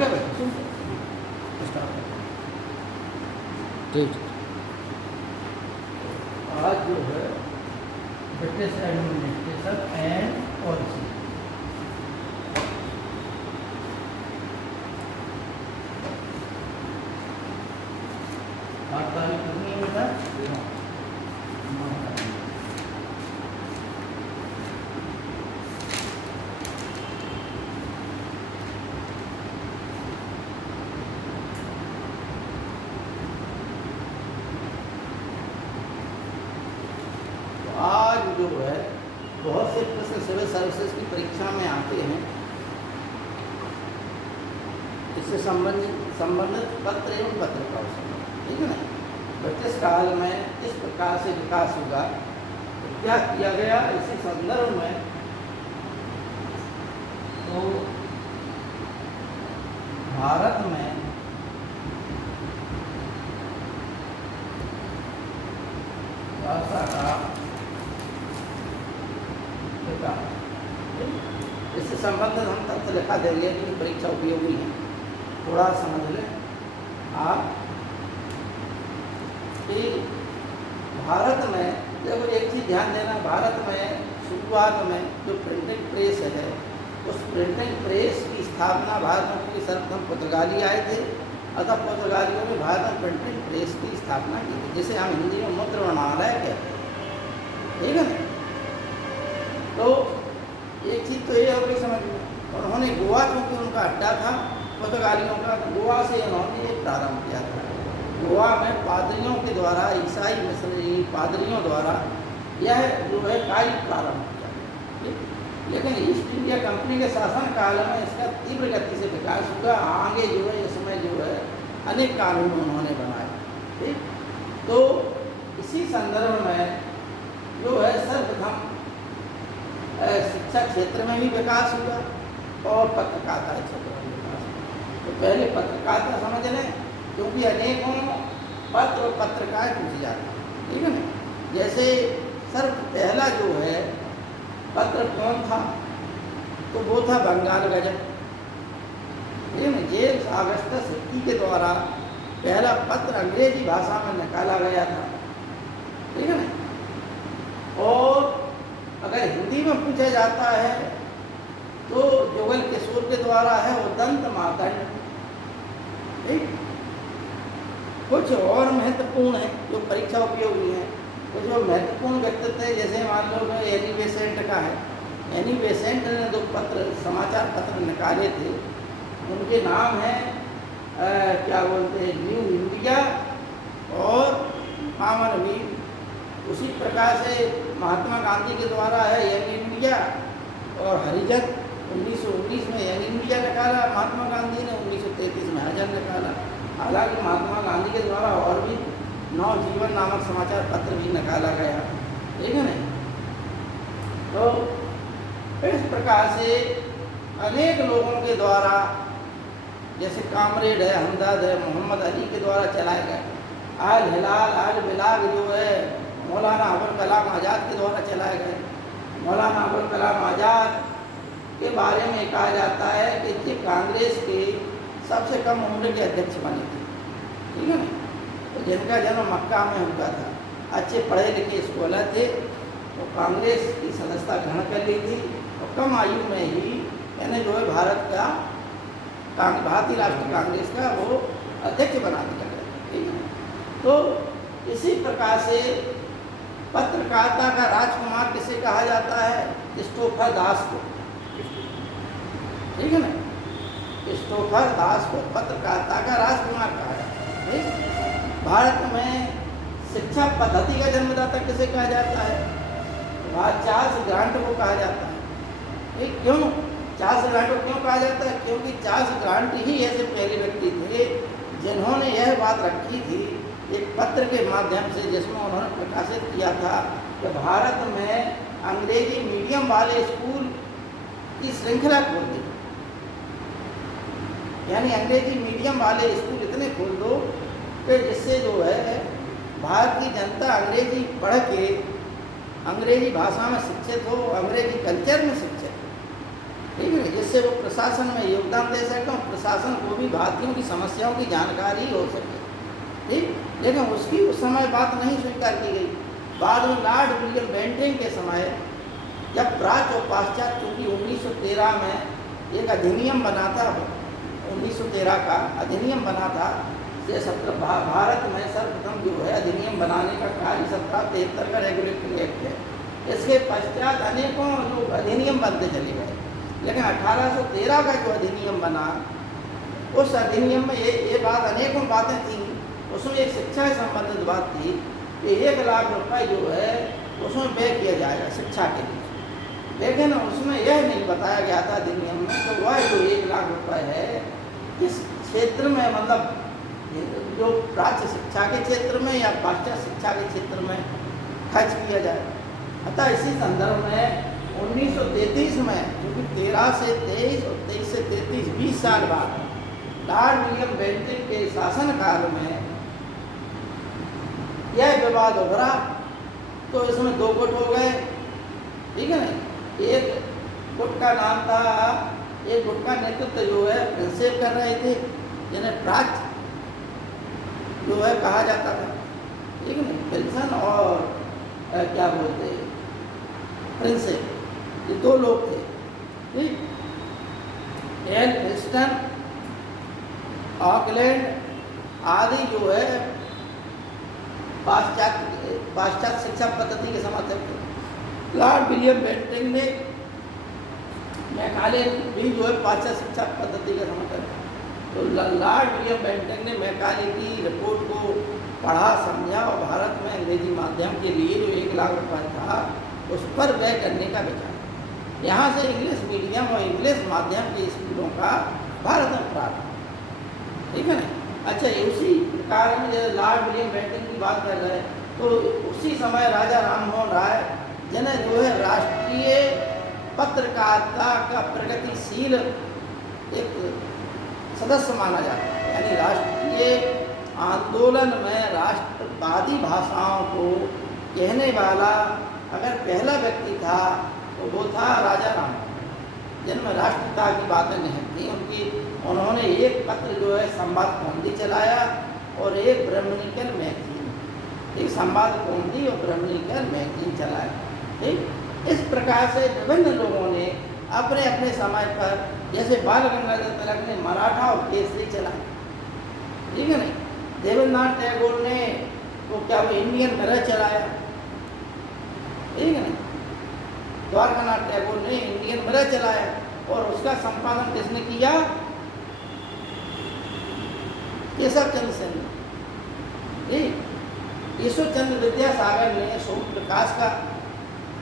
क्या बैठे सुन ठीक। आज जो है ब्रिटिश एडमिनिस्ट्रेशन एंड पॉलिसी, 8 तारीख कितनी है बेटा? आज जो है बहुत से प्रश्न सिविल सर्विसेज की परीक्षा में आते हैं। इससे संबंधित पत्र एवं पत्रिकाओं से, ठीक है ना। ब्रिटिश काल में इस प्रकार से विकास हुआ तो क्या किया गया इसी संदर्भ में, तो भारत में भाषा का इससे संबंधित हम तथ्य लिखा देंगे कि परीक्षा उपयोगी है। थोड़ा समझ लें आप कि भारत में देखो एक चीज़ ध्यान देना, भारत में शुरुआत में जो प्रिंटिंग प्रेस है उस प्रिंटिंग प्रेस की स्थापना भारत में कोई सर्वप्रथम पुर्तगाली आए थे, अतः पुर्तगालियों ने भारत में प्रिंटिंग प्रेस की स्थापना की थी, जिसे हम हिंदी में मुद्रण प्रणालय कहते हैं, ठीक है ना। तो एक चीज़ तो ये होगी समझ में, उन्होंने गोवा चूँकि उनका अड्डा था पुर्तगालियों का, गोवा से उन्होंने ये प्रारंभ किया था। गोवा में पादरियों के द्वारा, ईसाई मिशनरी पादरियों द्वारा यह जो है कार्य प्रारंभ किया गया। लेकिन ईस्ट इंडिया कंपनी के शासन काल में इसका तीव्र गति से विकास हुआ। आगे जो है इसमें जो है अनेक कानून उन्होंने बनाए, ठीक। तो इसी संदर्भ में जो है सर्वप्रथम शिक्षा क्षेत्र में भी विकास हुआ और पत्रकारिता क्षेत्र में विकास हुआ। तो पहले पत्रकारिता समझ लें, क्योंकि अनेकों पत्र और पत्रिकाएँ पूछी जाती हैं, ठीक है ना। जैसे सर पहला जो है पत्र कौन था, तो वो था बंगाल गजट, ठीक है ना। जेम्स ऑगस्टस हिक्की के द्वारा पहला पत्र अंग्रेजी भाषा में निकाला गया था, ठीक है ना। और अगर हिंदी में पूछा जाता है तो जुगल किशोर के द्वारा है उदंत मातंड, ठीक। कुछ और महत्वपूर्ण है जो परीक्षा उपयोगी है, कुछ जो महत्वपूर्ण व्यक्तित्व है, जैसे मान लो एनी बेसेंट का है। एनी बेसेंट ने 2 पत्र समाचार पत्र निकाले थे, उनके नाम हैं क्या बोलते हैं, न्यू इंडिया और कॉमन वीव। उसी प्रकार से महात्मा गांधी के द्वारा है यंग इंडिया और हरिजन। 1919 में यंग इंडिया निकाला महात्मा गांधी ने, 1933 में हरिजन निकाला। हालांकि महात्मा गांधी के द्वारा और भी नवजीवन नामक समाचार पत्र भी निकाला गया, ठीक है ना। तो इस प्रकार से अनेक लोगों के द्वारा, जैसे कामरेड है, हमदर्द है, मोहम्मद अली के द्वारा चलाए गए। अल हिलाल अल बिलाग जो है मौलाना अबुल कलाम आज़ाद के द्वारा चलाए गए। मौलाना अबुल कलाम आज़ाद के बारे में कहा जाता है कि ये कांग्रेस के सबसे कम उम्र के अध्यक्ष बने थे, ठीक है ना। तो जिनका जन्म मक्का में हुआ था, अच्छे पढ़े लिखे स्कॉलर थे, तो कांग्रेस की सदस्यता ग्रहण कर ली थी और कम आयु में ही मैंने जो है भारत का भारतीय राष्ट्रीय कांग्रेस का वो अध्यक्ष बना दिया गया, ठीक है। तो इसी प्रकार से पत्रकारिता का राजकुमार किसे कहा जाता है, क्रिस्टोफर दास को, ठीक है ना। क्रिस्टोफर दास को पत्रकारिता का राजकुमार कहा जाता है, ठीक। भारत में शिक्षा पद्धति का जन्मदाता किसे कहा जाता है, चार्ल्स ग्रांट को कहा जाता है, ठीक। क्यों चार्ल्स ग्रांट को क्यों कहा जाता है, क्योंकि चार्ल्स ग्रांट ही ऐसे पहले व्यक्ति थे जिन्होंने यह बात रखी थी एक पत्र के माध्यम से, जिसमें उन्होंने प्रकाशित किया था कि भारत में अंग्रेजी मीडियम वाले स्कूल की श्रृंखला खोल दी, यानी अंग्रेजी मीडियम वाले स्कूल इतने खोल दो कि जिससे जो है भारत की जनता अंग्रेजी पढ़ के अंग्रेजी भाषा में शिक्षित हो, अंग्रेजी कल्चर में शिक्षित हो, ठीक है। जिससे वो प्रशासन में योगदान दे सकें और प्रशासन को भी भारतीयों की समस्याओं की जानकारी हो सके। ठीक, लेकिन उसकी उस समय बात नहीं स्वीकार की गई। बाद में लॉर्ड विलियम बेंटिंग के समय जब प्राच्य और पाश्चात्य, चूँकि 1913 में एक अधिनियम बना था, 1913 का अधिनियम बना था, से भारत में सर्वप्रथम जो है अधिनियम बनाने का कार्य 1773 का रेगुलेटरी एक्ट है। इसके पश्चात अनेकों जो अधिनियम बनते चले गए, लेकिन 1813 का जो अधिनियम बना, उस अधिनियम में ये बात, अनेकों बातें थीं। उसमें एक शिक्षा से संबंधित बात थी कि 1 लाख रुपए जो है उसमें व्यय किया जाएगा शिक्षा के लिए, लेकिन उसमें यह नहीं बताया गया था अधिनियम में कि वह जो 1 लाख रुपए है किस क्षेत्र में, मतलब जो प्राच्य शिक्षा के क्षेत्र में या पाश्चात्य शिक्षा के क्षेत्र में खर्च किया जाए। अतः इसी संदर्भ में 1933 में, क्योंकि 13 से 23 और 23 से 33 20 साल बाद लॉर्ड विलियम बेंटिंग के शासनकाल में यह विवाद उभरा, तो इसमें 2 गुट हो गए। ठीक है ना, एक गुट का नाम था, एक गुट का नेतृत्व जो है प्रिंसेप कर रहे थे, जिन्हें प्राच्य जो है कहा जाता था। ठीक है ना, विल्सन और क्या बोलते हैं प्रिंसेप, ये 2 लोग थे। ठीक, एल प्रिंस्टन, ऑकलैंड आदि जो है पाश्चात्य शिक्षा पद्धति के समर्थक थे। लॉर्ड विलियम बेंटिंग ने, मैकाले भी जो है पाश्चात्य शिक्षा पद्धति का समर्थक है। तो लॉर्ड विलियम बेंटिंग ने मैकाले की रिपोर्ट को पढ़ा, समझा और भारत में अंग्रेजी माध्यम के लिए जो 1 लाख रुपये था उस पर व्यय करने का विचार। यहाँ से इंग्लिश मीडियम और इंग्लिश माध्यम के स्कूलों का भारत में प्रारंभ। ठीक है ना। अच्छा, उसी प्रकार में जब लॉर्ड विलियम बेंटिंग की बात कर रहे हैं, तो उसी समय राजा राममोहन राय, जिन्हें जो है राष्ट्रीय पत्रकारिता का प्रगतिशील एक सदस्य माना जाता है, यानी राष्ट्रीय आंदोलन में राष्ट्रवादी भाषाओं को कहने वाला अगर पहला व्यक्ति था तो वो था राजा राममोहन, जिनमें राष्ट्रीयता की बातें नहीं थी। उन्होंने एक पत्र जो है संवाद कौमुदी चलाया और एक ब्रह्मनिकल मैगजीन, एक संवाद कौमुदी और ब्रह्मनिकल मैगजीन चलाया। ठीक, इस प्रकार से विभिन्न लोगों ने अपने अपने समय पर, जैसे बाल गंगाधर तिलक ने मराठा और केसरी चलाया। ठीक है नहीं, देवेंद्रनाथ टैगोर ने वो क्या वो इंडियन मिरर चलाया। ठीक है नहीं, द्वारकानाथ टैगोर ने इंडियन मिरर चलाया और उसका संपादन किसने किया? केशव चंद्र सेन ने। ईश्वर चंद्र विद्यासागर ने सूर्य प्रकाश का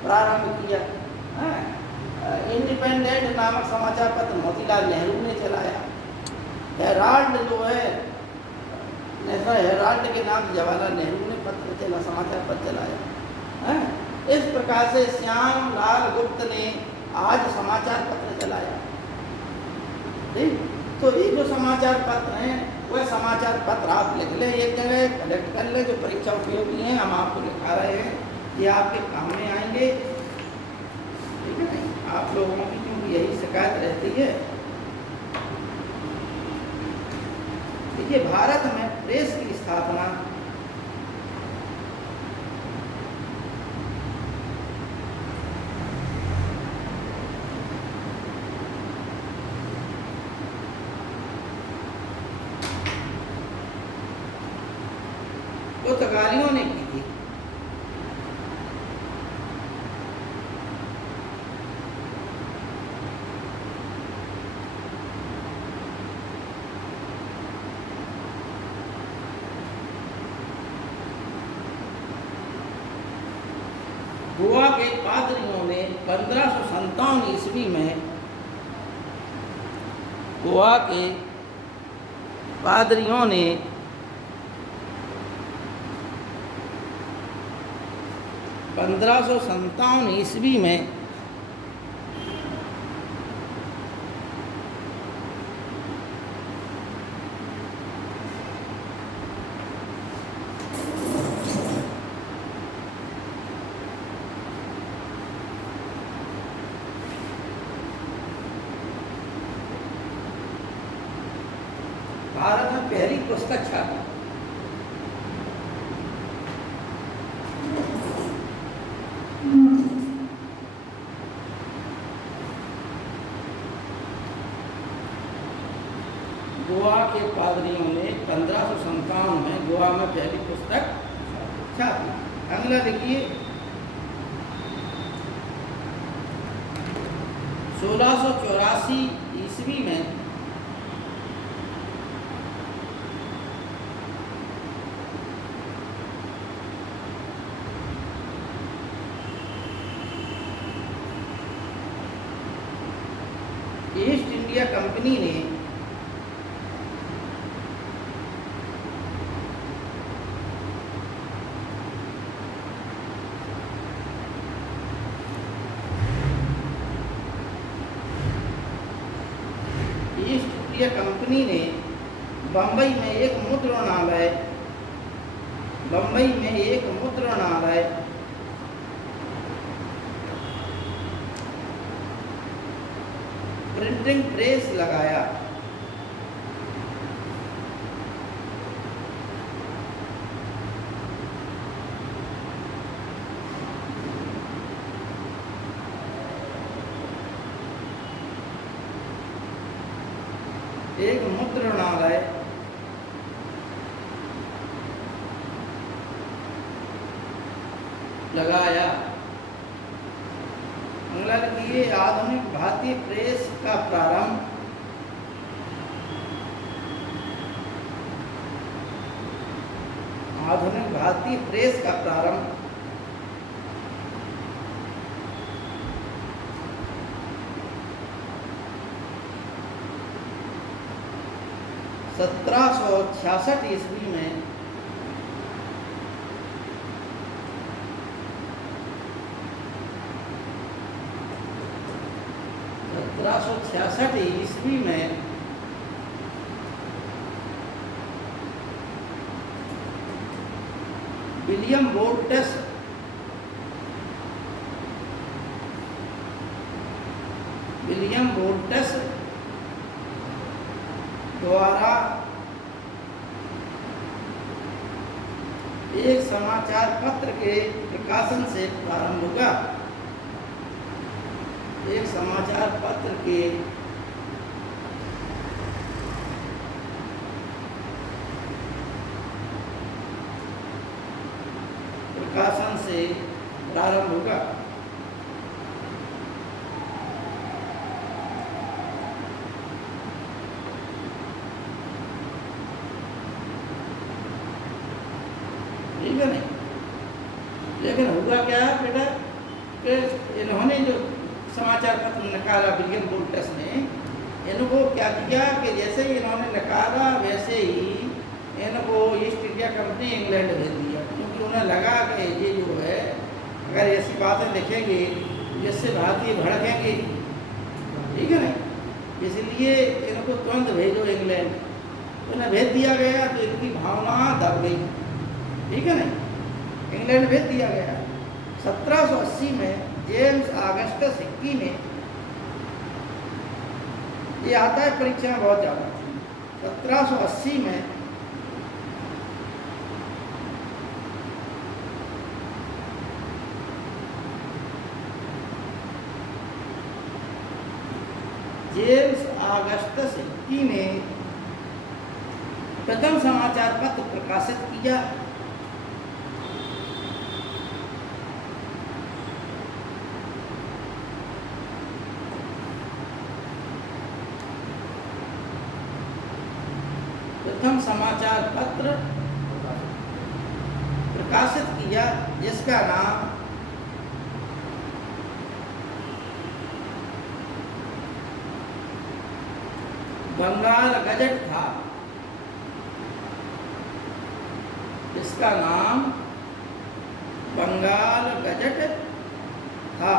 प्रारंभ किया। इंडिपेंडेंट नामक समाचार पत्र मोतीलाल नेहरू ने चलाया। हेराल्ड जो है, नेशनल हेराल्ड के नाम से जवाहरलाल नेहरू ने पत्र चला, समाचार पत्र चलाया। इस प्रकार से श्याम लाल गुप्त ने आज समाचार पत्र चलाया। ठीक, तो ये जो समाचार पत्र हैं वह समाचार पत्र आप लिख लें, एक जगह कलेक्ट कर लें, जो परीक्षा उपयोगी हैं हम आपको लिखा रहे हैं, ये आपके काम में आएंगे। ठीक है नहीं, आप लोगों की क्योंकि यही शिकायत रहती है। देखिए, भारत में प्रेस की स्थापना पुर्तगालियों ने की थी। गोवा के पादरियों ने 1557 ईस्वी में, गोवा के पादरियों ने 1557 ईस्वी में पुस्तक छापी। गोवा के पादरियों ने 1557 में गोवा में पहली पुस्तक छापी। अगला देखिए 1684 ईस्वी में ईस्ट इंडिया कंपनी ने बम्बई में एक मुद्रणालय प्रिंटिंग प्रेस लगाया। एक मुद्रणालय लगाया। अगला देखिए आधुनिक भारतीय प्रेस का प्रारंभ। आधुनिक भारतीय प्रेस का प्रारंभ 1766 ईस्वी में विलियम वोल्टस द्वारा एक समाचार पत्र के प्रकाशन से प्रारंभ होगा। एक समाचार पत्र के प्रकाशन से प्रारंभ होगा। ठीक है नहीं, लेकिन हुआ क्या बेटा कि इन्होंने जो समाचार पत्र निकाला विलियम वोल्टस ने, इनको क्या किया कि जैसे ही इन्होंने निकाला वैसे ही इनको ईस्ट इंडिया कंपनी इंग्लैंड भेज दिया, क्योंकि उन्हें लगा कि ये जो है अगर ऐसी बातें लिखेंगे जिससे भारतीय भड़केंगे, ठीक है नहीं, इसलिए इनको तुरंत भेजो इंग्लैंड। उन्हें भेज दिया गया तो इनकी भावना दब गई, ठीक है नहीं, इंग्लैंड भेज दिया गया। 1780 में जेम्स ऑगस्टस हिक्की ने, ये आता है परीक्षा में बहुत ज़्यादा, 1780 में जेम्स ऑगस्टस हिक्की ने प्रथम समाचार पत्र प्रकाशित किया। प्रथम समाचार पत्र प्रकाशित किया जिसका नाम बंगाल गजट था। इसका नाम बंगाल गजट था।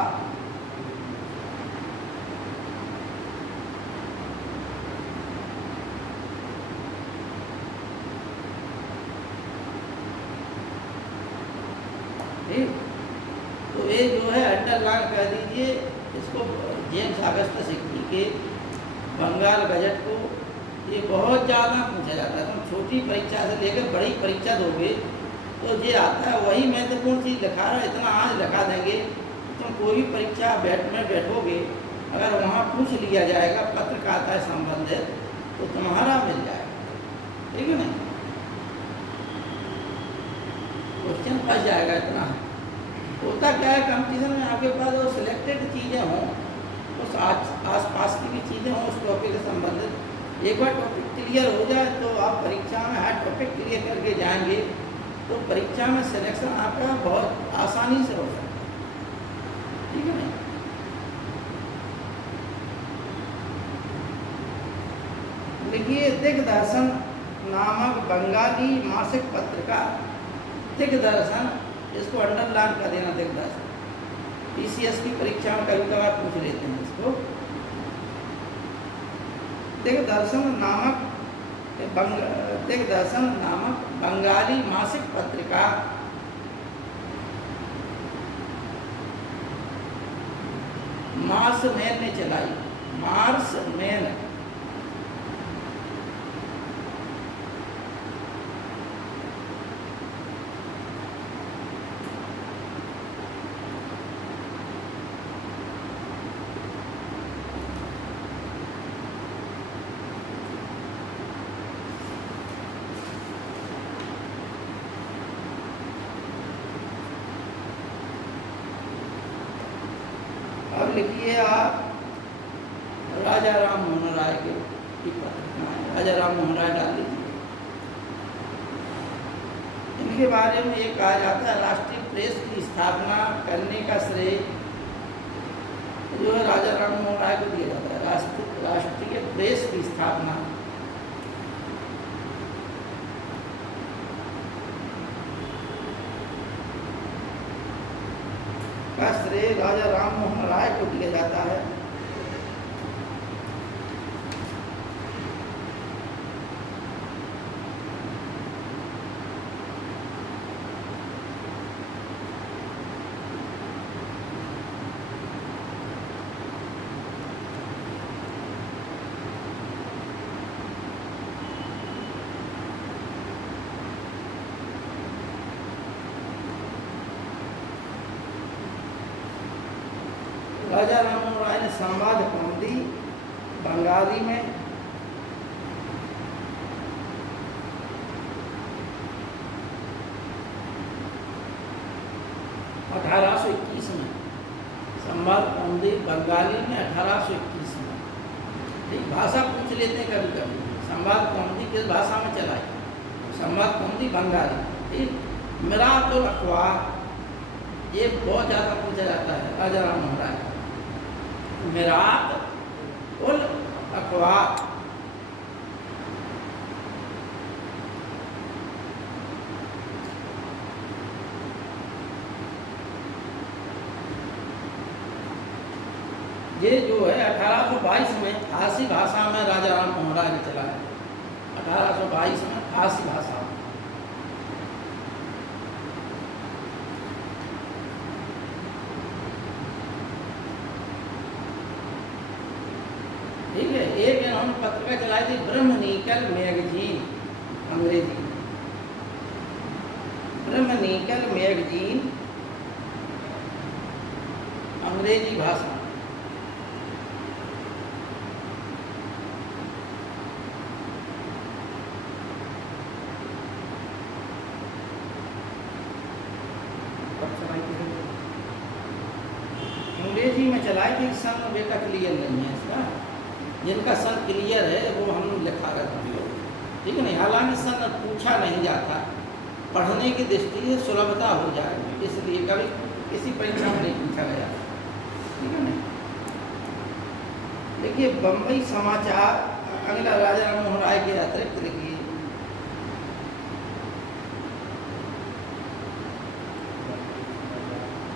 तो ये जो है अंडरलाइन कर दीजिए इसको, जेम्स ऑगस्टस हिक्की के बंगाल गजट को ये बहुत ज़्यादा पूछा जाता है। तुम छोटी परीक्षा से लेकर बड़ी परीक्षा दोगे तो ये आता है, वही महत्वपूर्ण चीज़ लिखा रहा है, इतना आज लिखा देंगे। तुम कोई भी परीक्षा बैठोगे, अगर वहाँ पूछ लिया जाएगा पत्रकारिता से संबंधित तो तुम्हारा मिल जाएगा, ठीक है नहीं? क्वेश्चन फंस जाएगा। इतना होता क्या है कंपटीशन में, आपके पास वो सिलेक्टेड चीज़ें हों, उस आसपास की भी चीज़ें हों उस टॉपिक से संबंधित, एक बार टॉपिक क्लियर हो जाए तो आप परीक्षा में हर टॉपिक क्लियर करके जाएंगे तो परीक्षा में सिलेक्शन आपका बहुत आसानी से हो सकता है, ठीक है नहीं? देखिए, दिग्दर्शन नामक बंगाली मासिक पत्रिका, दिग्दर्शन, इसको अंडरलाइन कर देना। दिग्दर्शन TCS की परीक्षा में कभी कभार पूछ लेते हैं इसको। दिग्दर्शन नामक बंगाली मासिक पत्रिका मार्स मैन ने चलाई। मार्स मैन लिखिए आप राजा राम मोहन राय की पत्रिका है, राजा राम मोहन राय डाल लीजिए। इनके बारे में ये कहा जाता है राष्ट्रीय प्रेस की स्थापना करने का श्रेय जो है राजा राम मोहन राय को दिया जाता है। राष्ट्रीय प्रेस की स्थापना का श्रेय राजा राम मोहन राय को दिया जाता है। राजा राम मोहन राय ने संवाद कौमुदी बंगाली में 1821 में, संवाद कौमुदी बंगाली में 1821 में। एक भाषा पूछ लेते हैं कभी कभी, संवाद कौमुदी किस भाषा में चलाई? संवाद कौमुदी बंगाली, ठीक। मिरातुल अखबार, ये बहुत ज़्यादा पूछा जाता है राजा राम मोहन राय। मिरात उल अखबार, ये जो है 1822 में फारसी भाषा में राजा राम मोहन राय ने चलाया। 1822 में फारसी भाषा में। ठीक है। एक इन्होंने पत्रिका चलाई थी ब्रह्मनिकल मैगजीन, अंग्रेजी ब्रह्मनिकल मैगजीन, अंग्रेजी भाषा। अंग्रेजी में चलाई थी। सन बेटा क्लियर नहीं है इसका, जिनका सन क्लियर है वो हम लिखा करते हैं, ठीक है नहीं। हालांकि सन पूछा नहीं जाता, पढ़ने की दृष्टि से सुलभता हो जाएगी, इसलिए कभी किसी परीक्षा में नहीं पूछा गया, ठीक है नहीं। देखिए बम्बई समाचार, अगला राजा राम मोहन राय के अतिरिक्त लिखिए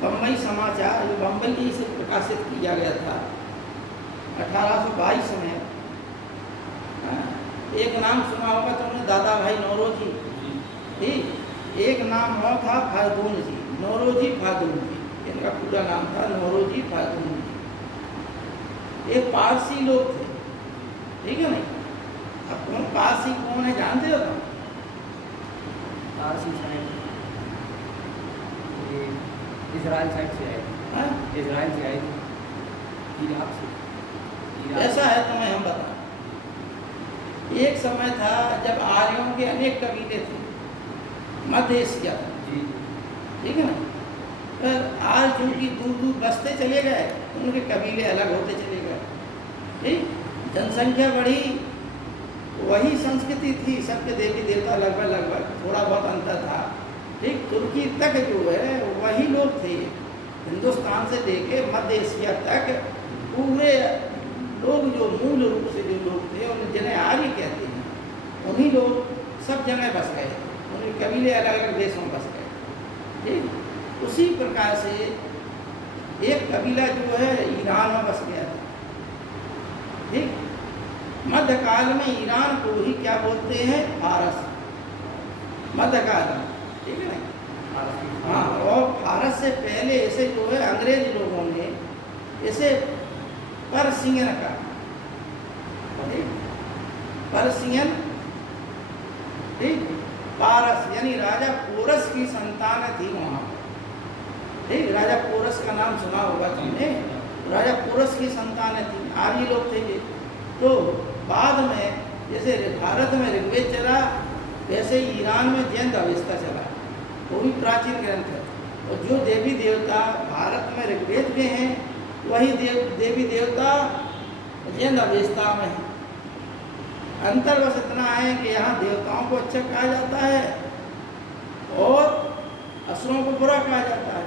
बम्बई समाचार, जो बम्बई से प्रकाशित किया गया था 1822 में। एक नाम सुना होगा तुमने, दादा भाई नौरोजी, ठीक। एक नाम और था फारदून जी, नौरोजी फारदून जी, इनका पूरा नाम था नौरोजी फारदून जी। ये पारसी लोग थे, ठीक है नहीं। अब कौन पारसी कौन है जानते हो तुम? पारसी शायद ये इजराइल साइड से आए, हाँ? इजराइल से आए, इराक से। ऐसा है तुम्हें हम बता, एक समय था जब आर्यों के अनेक कबीले थे मध्य एशिया, जी ठीक है ना। पर आज चूंकि दूर दूर बसते चले गए, उनके कबीले अलग होते चले गए, ठीक। जनसंख्या बढ़ी, वही संस्कृति थी, सबके देवी देवता लगभग लगभग, थोड़ा बहुत अंतर था, ठीक। तुर्की तक जो है वही लोग थे, हिंदुस्तान से लेके मध्य एशिया तक पूरे लोग जो मूल रूप से जो लोग थे उन्हें जिन्हें आर्य कहते हैं, उन्हीं लोग सब जगह बस गए, उनके कबीले अलग अलग देशों में बस गए, ठीक। उसी प्रकार से एक कबीला जो है ईरान में बस गया था, ठीक। मध्यकाल में ईरान को ही क्या बोलते हैं? फारस, मध्यकाल में, ठीक है ना। हाँ, और फारस से पहले इसे जो है अंग्रेज लोगों ने इसे पर्शियन का, पर्शियन, ठीक। पारस यानी राजा पोरस की संतान थी वहाँ, ठीक। राजा पोरस का नाम सुना होगा तुमने, राजा पोरस की संतान थी, आर्य लोग थे ये। तो बाद में जैसे भारत में ऋग्वेद चला, वैसे ईरान में जैन अवेस्ता चला, वो भी प्राचीन ग्रंथ है। और जो देवी देवता भारत में ऋग्वेद में हैं, वही देवी देवता जैन अवेस्ता में है। अंतर बस इतना है कि यहाँ देवताओं को अच्छा कहा जाता है और असुरों को बुरा कहा जाता है।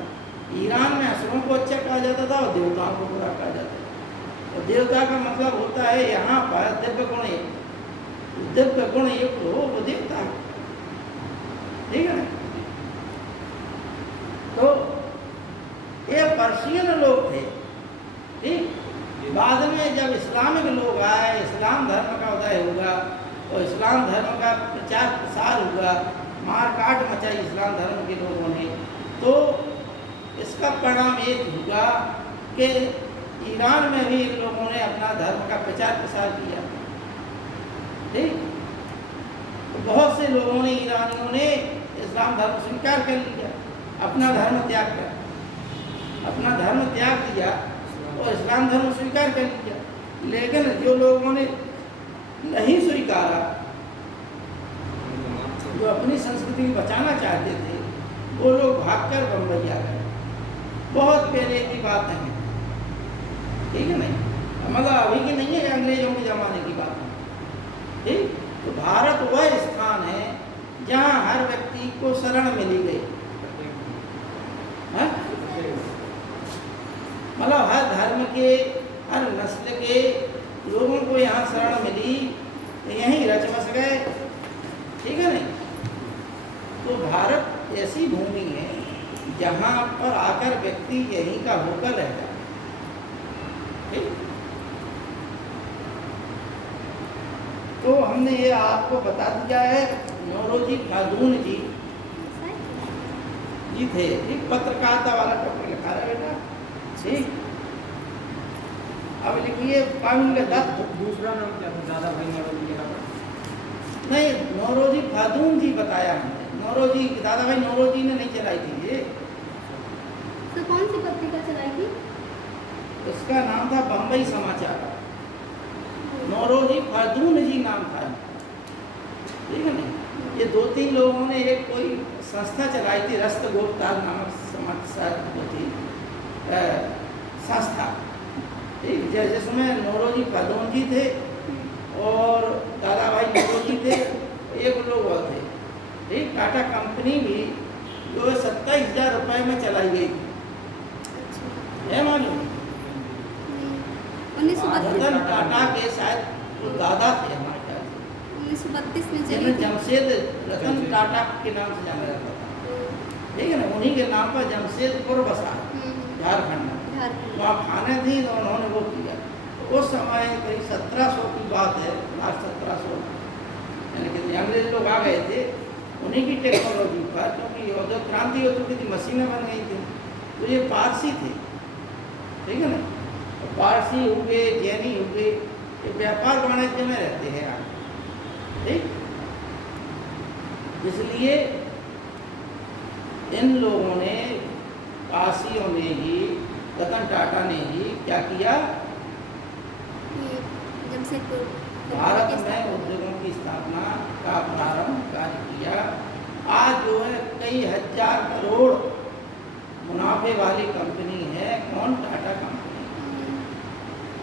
ईरान में असुरों को अच्छा कहा जाता था और देवताओं को बुरा कहा जाता था। और देवता का मतलब होता है यहाँ पर दिव्य गुण युक्त, दिव्य गुण युक्त हो वो देवता है, ठीक है ना। तो ये पर्शियन लोग थे, ठीक। बाद में जब इस्लामिक लोग आए, इस्लाम धर्म का उदय हुआ और इस्लाम धर्म का प्रचार प्रसार हुआ, मारकाट मचाई इस्लाम धर्म के लोगों ने, तो इसका परिणाम ये हुआ कि ईरान में भी इन लोगों ने अपना धर्म का प्रचार प्रसार किया, ठीक। तो बहुत से लोगों ने, ईरानियों ने इस्लाम धर्म स्वीकार कर लिया, अपना धर्म त्याग कर, अपना धर्म त्याग दिया और इस्लाम धर्म स्वीकार कर लिया। लेकिन जो लोगों ने नहीं स्वीकारा, जो अपनी संस्कृति को बचाना चाहते थे, वो लोग भागकर बम्बई आ गए। बहुत पहले की बात है, ठीक है नहीं, मतलब अभी की नहीं है, अंग्रेजों के ज़माने की बात है, ठीक। तो भारत वह स्थान है जहाँ हर व्यक्ति को शरण मिली गई, मतलब हर धर्म के, हर नस्ल के लोगों को यहाँ शरण मिली, यहीं रच बस गए, ठीक है नहीं। तो भारत ऐसी भूमि है जहाँ पर आकर व्यक्ति यहीं का होकर रहता है, ठीक। तो हमने ये आपको बता दिया है। नौरोजी खातून जी थे, ठीक। पत्रकारिता वाला टॉपिक लिखा रहा है बेटा, ठीक। अब लिखिए कानून के तहत। दूसरा नाम क्या था? दादा भाई नौरोजी के नाम? नहीं, नौरोजी खातून जी बताया हमने, नौरोजी दादा भाई नौरोजी ने नहीं चलाई थी ये। तो कौन सी पत्रिका चलाई थी? उसका नाम था बम्बई समाचार, नौरोजी खातून जी नाम था, ठीक है ना। ये दो तीन लोगों ने एक कोई संस्था चलाई थी, रस्तगोपताल नामक समाचार जो थी संस्था, ठीक। जिसमें नौरोजी खातून जी थे और दादा भाई नौरोजी थे, एक लोग और थे, ठीक। टाटा कंपनी भी जो है 27,000 रुपये में चलाई गई थी, है मालूम? रतन टाटा के शायद वो दादा थे हमारे ख्याल से, 1932 में चली जिन्हें थी। जमशेद रतन टाटा के नाम से जाना जाता था, ठीक है ना। उन्हीं के नाम पर जमशेदपुर बसा, झारखंड में, वहाँ खाने थी तो उन्होंने वो किया। तो उस समय करीब 1700 की बात है, लास्ट 1700, यानी कि अंग्रेज लोग आ गए थे उन्हीं की टेक्नोलॉजी पर, क्योंकि जो क्रांति हो चुकी थी, मशीनें बन गई थी। तो ये पारसी थे, ठीक है ना। पारसी हुए, जैनी हुए, ये व्यापार वाणिज्य में रहते हैं यहाँ, ठीक, इसलिए इन लोगों ने, पारसियों ने ही, रतन टाटा ने ही क्या किया, ये जमशेदपुर भारत में उद्योगों की स्थापना का प्रारंभ कार्य किया। आज जो है कई हजार करोड़ मुनाफे वाली कंपनी है, कौन, टाटा कंपनी,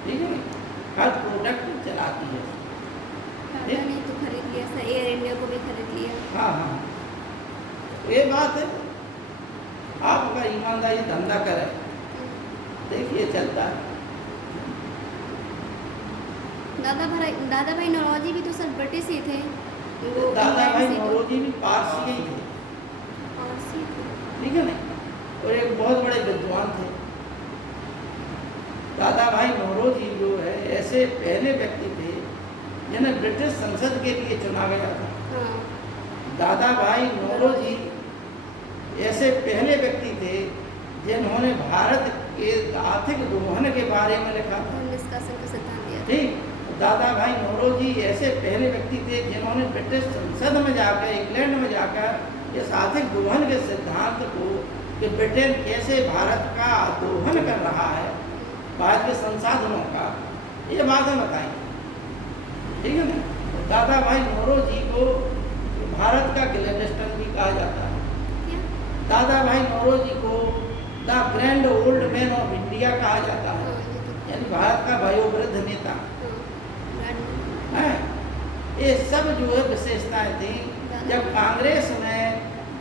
ठीक है, हर प्रोडक्ट चलाती है। टाटा ने तो खरीद लिया सर, एयर इंडिया को भी खरीद लिया। हाँ हाँ, ये बात है। आप अगर ईमानदारी धंधा करें, देखिए चलता है। दादा भाई नौरोजी भी तो सर ब्रिटिश ही थे। वो दादा भाई इंग्लैंड से तो नौरोजी भी पारसी ही थे, पारसी थे। ठीक है ना, और एक बहुत बड़े विद्वान थे। दादा भाई नौरोजी जो है ऐसे पहले व्यक्ति थे जिन्हें ब्रिटिश संसद के लिए चुना गया था। हाँ, दादा भाई नौरोजी ऐसे पहले व्यक्ति थे जिन्होंने भारत के आर्थिक दोहन के बारे में लिखा था। और निष्कासन का सिद्धांत दिया था। ठीक, दादा भाई नौरोजी ऐसे पहले व्यक्ति थे जिन्होंने ब्रिटिश संसद में जाकर, इंग्लैंड में जाकर इस आर्थिक दोहन के सिद्धांत को, कि ब्रिटेन कैसे भारत का दोहन कर रहा है, भारत के संसाधनों का, ये बातें बताई, ठीक है ना। दादा भाई नौरोजी को भारत का ग्लैडस्टन भी कहा जाता है। क्या? दादा भाई नौरोजी को the grand old man of India कहा जाता है, हाँ, ये तो यानी भारत का वयोवृद्ध नेता हाँ, है। ये सब जो है विशेषताएं थी। जब कांग्रेस में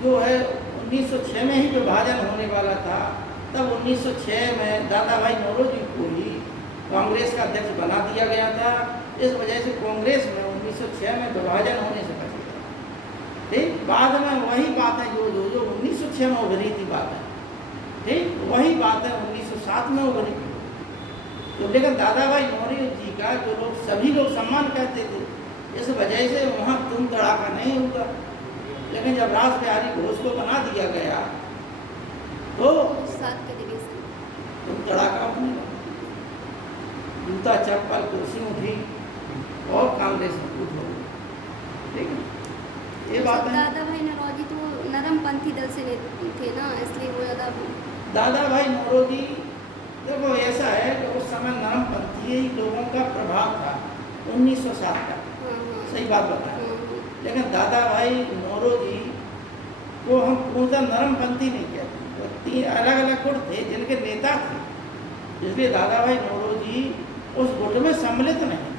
जो है 1906 में ही विभाजन होने वाला था, तब 1906 में दादा भाई नौरोजी को ही कांग्रेस का अध्यक्ष बना दिया गया था। इस वजह से कांग्रेस में 1906 में विभाजन होने से बच गया। ठीक, बाद में वही बातें जो 1906 में उभरी थी बातें, ठीक, वही बातें 1907 में उभरी थी। तो लेकिन दादा भाई नौरोजी जी का जो लोग, सभी लोग सम्मान करते थे, इस वजह से वहाँ तुम तड़ाका नहीं हुआ। लेकिन जब रास बिहारी घोष को बना दिया गया तो 7 के डिवीजन। तुम तड़ाका उठने लगा, जूता चप्पल कुर्सी उठी और कांग्रेस में कूद हो गई। ठीक है, ये बात है। दादा भाई नौरोजी तो नरमपंथी दल से थे ना, इसलिए वो ज़्यादा। दादा भाई नौरोजी, देखो ऐसा है कि उस समय नरमपंथी लोगों का प्रभाव था 1907 का, सही बात बताएं। लेकिन दादा भाई नौरोजी को हम पूर्णतः नरमपंथी नहीं कहते, वो 3 अलग अलग गुट थे जिनके नेता थे, इसलिए दादा भाई नौरोजी उस गुट में सम्मिलित नहीं।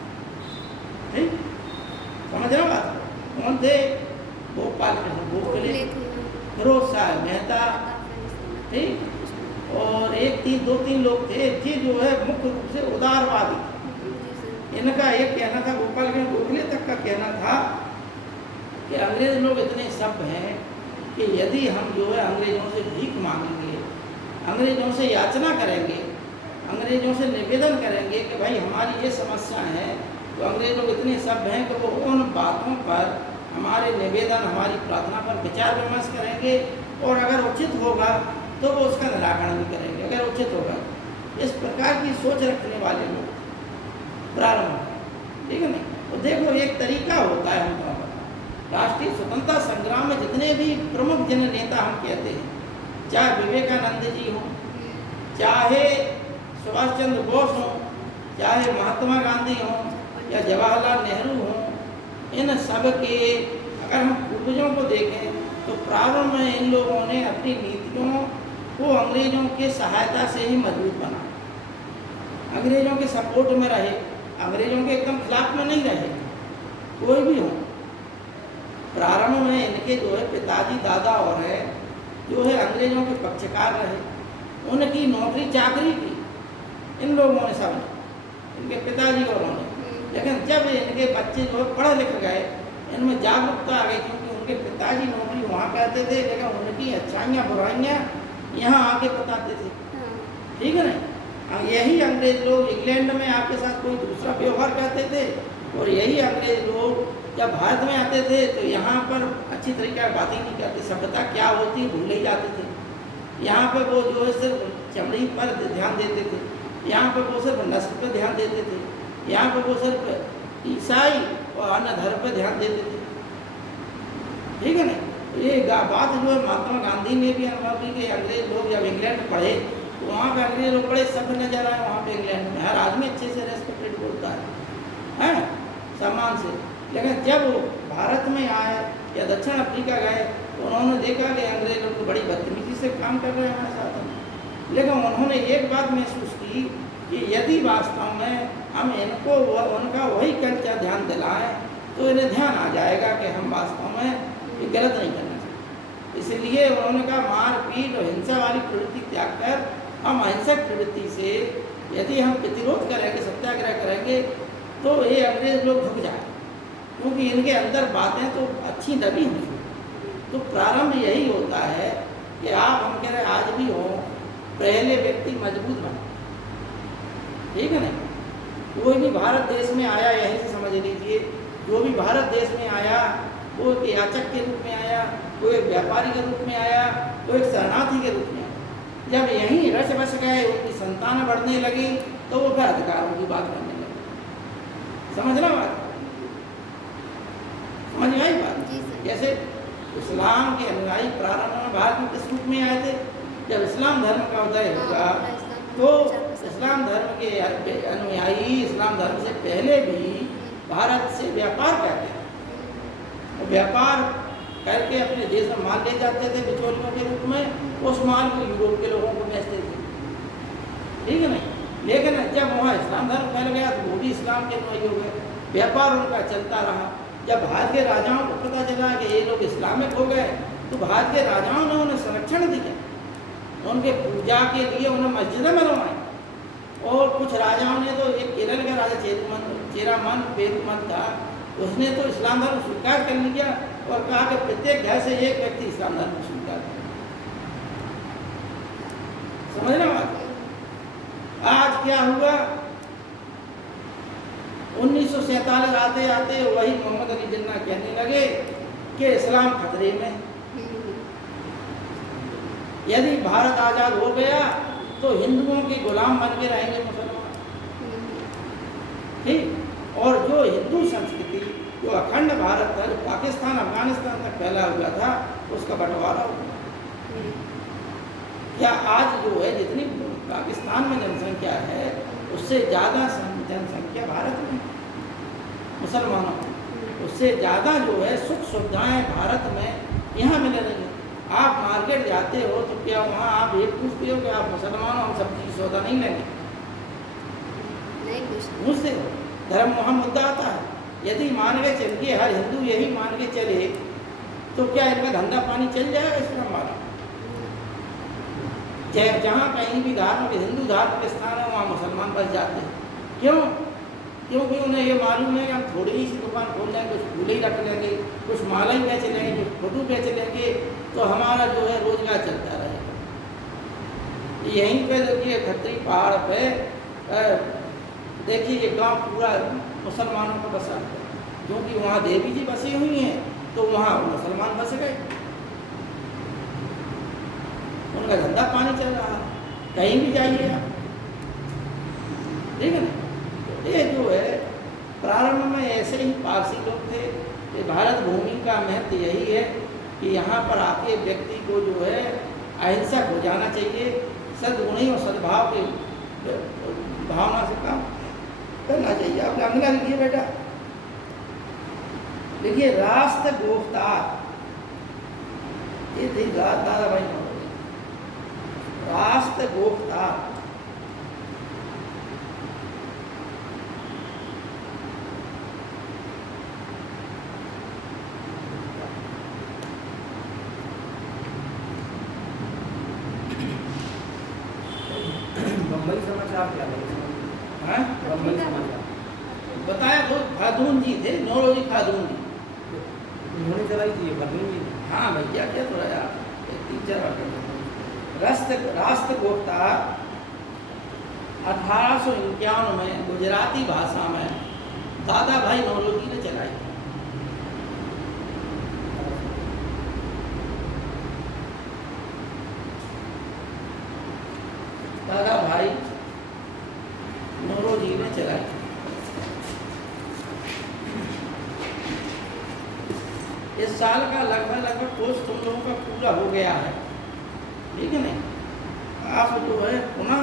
ठीक, समझ रहे हो बात? कौन थे? गोपाल कृष्ण गोखले, फिरोज शाह मेहता, ठीक, और 2-3 लोग थे कि जो है मुख्य रूप से उदारवादी थे। इनका एक कहना था, गोपाल कृष्ण गोखले तक का कहना था कि अंग्रेज लोग इतने सभ्य हैं कि यदि हम जो है अंग्रेजों से भीख मांगेंगे, अंग्रेजों से याचना करेंगे, अंग्रेजों से निवेदन करेंगे कि भाई हमारी ये समस्या है, तो अंग्रेज लोग इतने सभ्य हैं कि वो उन बातों पर, हमारे निवेदन, हमारी प्रार्थना पर विचार विमर्श करेंगे, और अगर उचित होगा तो वो उसका निराकरण भी करेंगे, अगर उचित होगा। इस प्रकार की सोच रखने वाले लोग प्रारंभ, ठीक है नहीं। तो देखो, एक तरीका होता है हम तो राष्ट्रीय स्वतंत्रता संग्राम में जितने भी प्रमुख जिन नेता हम कहते हैं, चाहे विवेकानंद जी हों, चाहे सुभाष चंद्र बोस हों, चाहे महात्मा गांधी हों, या जवाहरलाल नेहरू हों, इन सब के अगर हम पूर्वजों को देखें तो प्रारंभ में इन लोगों ने अपनी नीतियों को अंग्रेजों के सहायता से ही मजबूत बनाया। अंग्रेजों के सपोर्ट में रहे, अंग्रेजों के एकदम खिलाफ में नहीं रहे, कोई भी हो। प्रारंभ में इनके जो है पिताजी, दादा और है जो है अंग्रेजों के पक्षकार रहे, उनकी नौकरी चाकरी की इन लोगों ने, सब इनके पिताजी और उन्होंने। लेकिन जब इनके बच्चे जो है पढ़ लिख गए, इनमें जागरूकता आ गई, क्योंकि उनके पिताजी नौकरी वहाँ करते थे, लेकिन उनकी अच्छाइयाँ बुराइयाँ यहाँ आके बताते थे, ठीक है ना। यही अंग्रेज लोग इंग्लैंड में आपके साथ कोई दूसरा व्यवहार करते थे, और यही अंग्रेज लोग जब भारत में आते थे तो यहाँ पर अच्छी तरीके से बातें नहीं करते, सभ्यता क्या होती है भूल ही जाते थे। यहाँ पर वो जो है सिर्फ चमड़ी पर ध्यान देते थे, यहाँ पर वो सिर्फ नस्ल पर ध्यान देते थे, यहाँ पर वो सिर्फ ईसाई और अन्य धर्म पर ध्यान देते थे। ठीक है ना? ये बात जो है महात्मा गांधी ने भी अनुभव की कि अंग्रेज लोग जब इंग्लैंड में पढ़े तो वहाँ पे अंग्रेज लोग बड़े सभ्य नजर आए। वहाँ पे इंग्लैंड में हर आदमी अच्छे से रेस्पेक्टेड बोलता है सम्मान से। लेकिन जब वो भारत में आए या दक्षिण अफ्रीका गए तो उन्होंने देखा कि अंग्रेज लोग तो बड़ी बदतमीजी से काम कर रहे हैं हमारे साथ। लेकिन उन्होंने एक बात महसूस की कि यदि वास्तव में हम इनको उनका वही कल्चर ध्यान दिलाएं तो इन्हें ध्यान आ जाएगा कि हम वास्तव में ये गलत नहीं करना चाहिए। इसलिए उन्होंने कहा मारपीट और हिंसा वाली प्रवृत्ति त्याग कर हम अहिंसक प्रवृत्ति से यदि हम प्रतिरोध करेंगे, सत्याग्रह करेंगे तो ये अंग्रेज लोग झुक जाए, क्योंकि इनके अंदर बातें तो अच्छी दबी हुई। तो प्रारंभ यही होता है कि आप हम कह रहे आज भी हो, पहले व्यक्ति मजबूत बने। ठीक है ना? कोई भी भारत देश में आया, यहीं से समझ लीजिए, जो भी भारत देश में आया वो एक याचक के रूप में आया, कोई एक व्यापारी के रूप में आया, कोई एक शरणार्थी के रूप में आया। जब यहीं रच बस गए, उनकी संतान बढ़ने लगी तो वो फिर अधिकारों की बात करने लगे। समझना बात? समझ में आई बात? जैसे इस्लाम के अनुयायी प्रारंभ में भारत में किस रूप में आए थे? जब इस्लाम धर्म का उदय होगा तो इस्लाम धर्म के अनुयायी इस्लाम धर्म से पहले भी भारत से व्यापार करते थे। व्यापार करके अपने देश में माल ले जाते थे बिचौलियों के रूप में, उस माल को यूरोप के लोगों को बेचते थे। ठीक है नहीं? लेकिन जब वहाँ इस्लाम धर्म फैल गया तो वो भी इस्लाम के अनुयायी हो गए, व्यापार उनका चलता रहा। जब भारत के राजाओं को पता चला कि ये लोग इस्लामिक हो गए तो भारत के राजाओं ने उन्हें संरक्षण दिया, उनके पूजा के लिए उन्हें मस्जिदें बनवाई। और कुछ राजाओं ने तो, एक केरल का राजा चेरामन पेरुमल था, उसने तो इस्लाम धर्म स्वीकार कर लिया और कहा कि प्रत्येक घर से एक व्यक्ति इस्लाम धर्म स्वीकार करे। समझना बात? आज क्या हुआ? 1947 आते आते वही मोहम्मद अली जिन्ना कहने लगे कि इस्लाम खतरे में, यदि भारत आजाद हो गया तो हिंदुओं के गुलाम बन के रहेंगे मुसलमान। ठीक? और जो हिंदू संस्कृति जो अखंड भारत था, जो पाकिस्तान अफगानिस्तान तक फैला हुआ था, उसका बंटवारा हो गया। क्या आज जो है जितनी पाकिस्तान में जनसंख्या है उससे ज़्यादा जनसंख्या भारत में मुसलमानों में, उससे ज़्यादा जो है सुख सुविधाएं भारत में यहाँ मिल रही हैं। आप मार्केट जाते हो तो क्या वहाँ आप ये पूछते हो कि आप मुसलमान हो, हम सब्जी सौदा नहीं लेंगे? नहीं पूछते हो। धर्म वहाँ मुद्दा आता है। यदि मान के चलिए हर हिंदू यही मान के चले तो क्या इनका धंधा पानी चल जाएगा इस्लाम वाला? जहाँ कहीं भी धार्मिक हिंदू धार्मिक स्थान है वहाँ मुसलमान बस जाते हैं। क्यों? क्योंकि उन्हें ये मालूम है कि हम थोड़ी ही सी दुकान खोल लेंगे, कुछ फूले ही रख लेंगे, कुछ माला ही बेच लेंगे, कुछ फोटो बेच लेंगे, तो हमारा जो है रोजगार चलता रहेगा। यहीं पे देखिए खत्री पहाड़ पे देखिए ये गांव पूरा मुसलमानों का बसा है, क्योंकि वहाँ देवी जी बसी हुई हैं तो वहाँ मुसलमान बस गए, उनका धंधा पानी चल रहा है। कहीं भी जाइए आप, ठीक है ना? तो ये जो है प्रारंभ में ऐसे ही पारसी लोग थे। ये भारत भूमि का महत्व यही है कि यहाँ पर आके व्यक्ति को जो है अहिंसक हो जाना चाहिए, सद्गुणी और सद्भाव की भावना से काम करना चाहिए। आप अगला लिखिए बेटा, लिखिए राष्ट्र गोफ्तार। ये थी दादा भाई राष्ट्र गोफ्तार। बम्बई समाचार क्या लगे? बम्बई समाचार बताया तो खातून जी थे, नौरोजी खातून जी, उन्होंने चलाई थी ये खातून जी। हाँ भाई क्या क्या थोड़ा यार 3-4 राष्ट्र गोफ्तार 1851 में गुजराती भाषा में दादा भाई नौरोजी ने चलाई। दादा भाई नौरोजी ने चलाई। इस साल का लगभग कोर्स तुम लोगों का पूरा हो गया है, ठीक है नहीं। आप जो है पुनः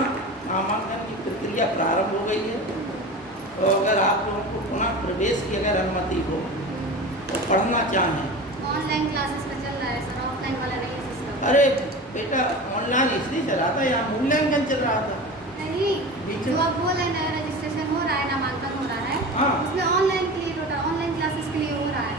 नामांकन की प्रक्रिया प्रारंभ हो गई है, तो अगर आप लोगों को पुनः प्रवेश की अगर अनुमति हो तो पढ़ना चाहें। ऑनलाइन क्लासेस का चल रहा है सर, ऑफलाइन वाला नहीं है सिस्टम। अरे बेटा ऑनलाइन इसलिए चल रहा था, यहाँ मूल्यांकन चल रहा था। नहीं, बीच जो में आप बोल रहे हैं नया रजिस्ट्रेशन हो रहा है, नामांकन हो रहा है, हाँ उसमें ऑनलाइन क्लियर हो रहा है, ऑनलाइन क्लासेस के लिए हो रहा है,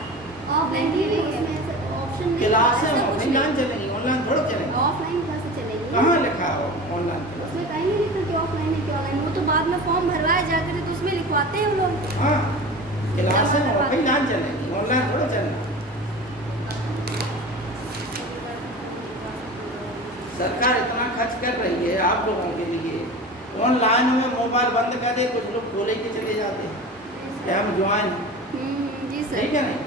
ऑफलाइन के लिए उसमें ऑप्शन नहीं है, क्लासें ऐसा कुछ नहीं। ऑफलाइन चलेंगी, ऑनलाइन थोड़ा चलेंगी। ऑफलाइन क्लासेस चलेगी। कहाँ लिखा है ऑनलाइन क्लास? उसमें कहीं नहीं लिखा कि ऑफलाइन है कि ऑनलाइन, वो तो बाद में फॉर्म भरवाए जाकर तो उसमें लिखवाते हैं वो लोग। हाँ क्लासें ऑफलाइन चलेंगी, ऑनलाइन थोड़ा चलेंगी। सरकार इतना खर्च कर रही है आप लोगों के लिए, ऑनलाइन में मोबाइल बंद कर दे, कुछ लोग खोले के चले जाते हैं कि हम ज्वाइन, जी सर। ठीक है नहीं।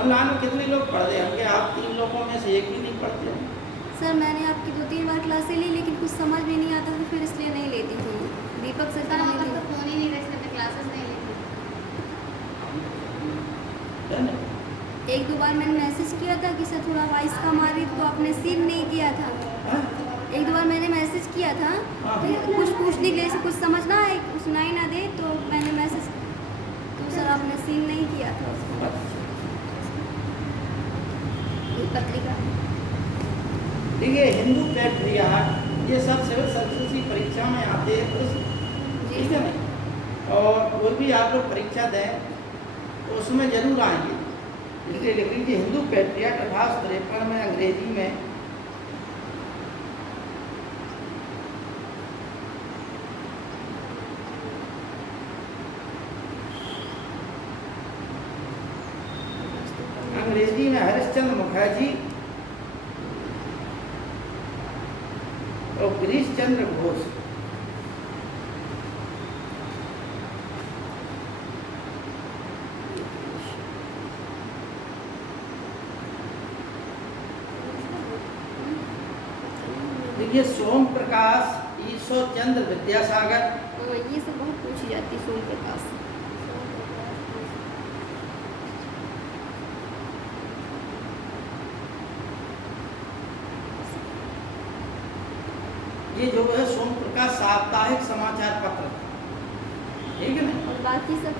ऑनलाइन में कितने लोग पढ़ते होंगे? आप 3 लोगों में से एक भी नहीं पढ़ते हो। सर मैंने आपकी 2-3 बार क्लासें ली, लेकिन कुछ समझ में नहीं आता तो फिर इसलिए नहीं लेती थी। दीपक सर का मतलब तो फोन ही नहीं रहे करते, क्लासेस नहीं लेती। है ना? 1-2 बार मैंने मैसेज किया था कि सर थोड़ा वॉइस कम आ रही, तो आपने सीन नहीं किया था। हाँ? 1-2 बार मैंने मैसेज किया था, हाँ। तो कुछ पूछने के लिए से कुछ समझ ना आए, सुनाई ना दे, तो मैंने मैसेज, तो सर आपने सीन नहीं किया था उसको। पत्रिका देखिए हिंदू पैट्रियार्क ये सब सिविल सर्विसेज की परीक्षा में आते हैं प्रश्न, ठीक है ना। और कोई भी आप लोग परीक्षा दें तो उसमें जरूर आएंगे, इसलिए लिख लीजिए हिंदू पैट्रियार्क 1853 में अंग्रेजी में हरिश्चंद्र मुखर्जी और गिरीश चंद्र घोष देखिए सोम प्रकाश, ईश्वर चंद्र विद्यासागर, ये सब बहुत पूछी जाती है। सोम प्रकाश ये जो है सोम प्रकाश साप्ताहिक समाचार पत्र, ठीक है ना। और बाकी सब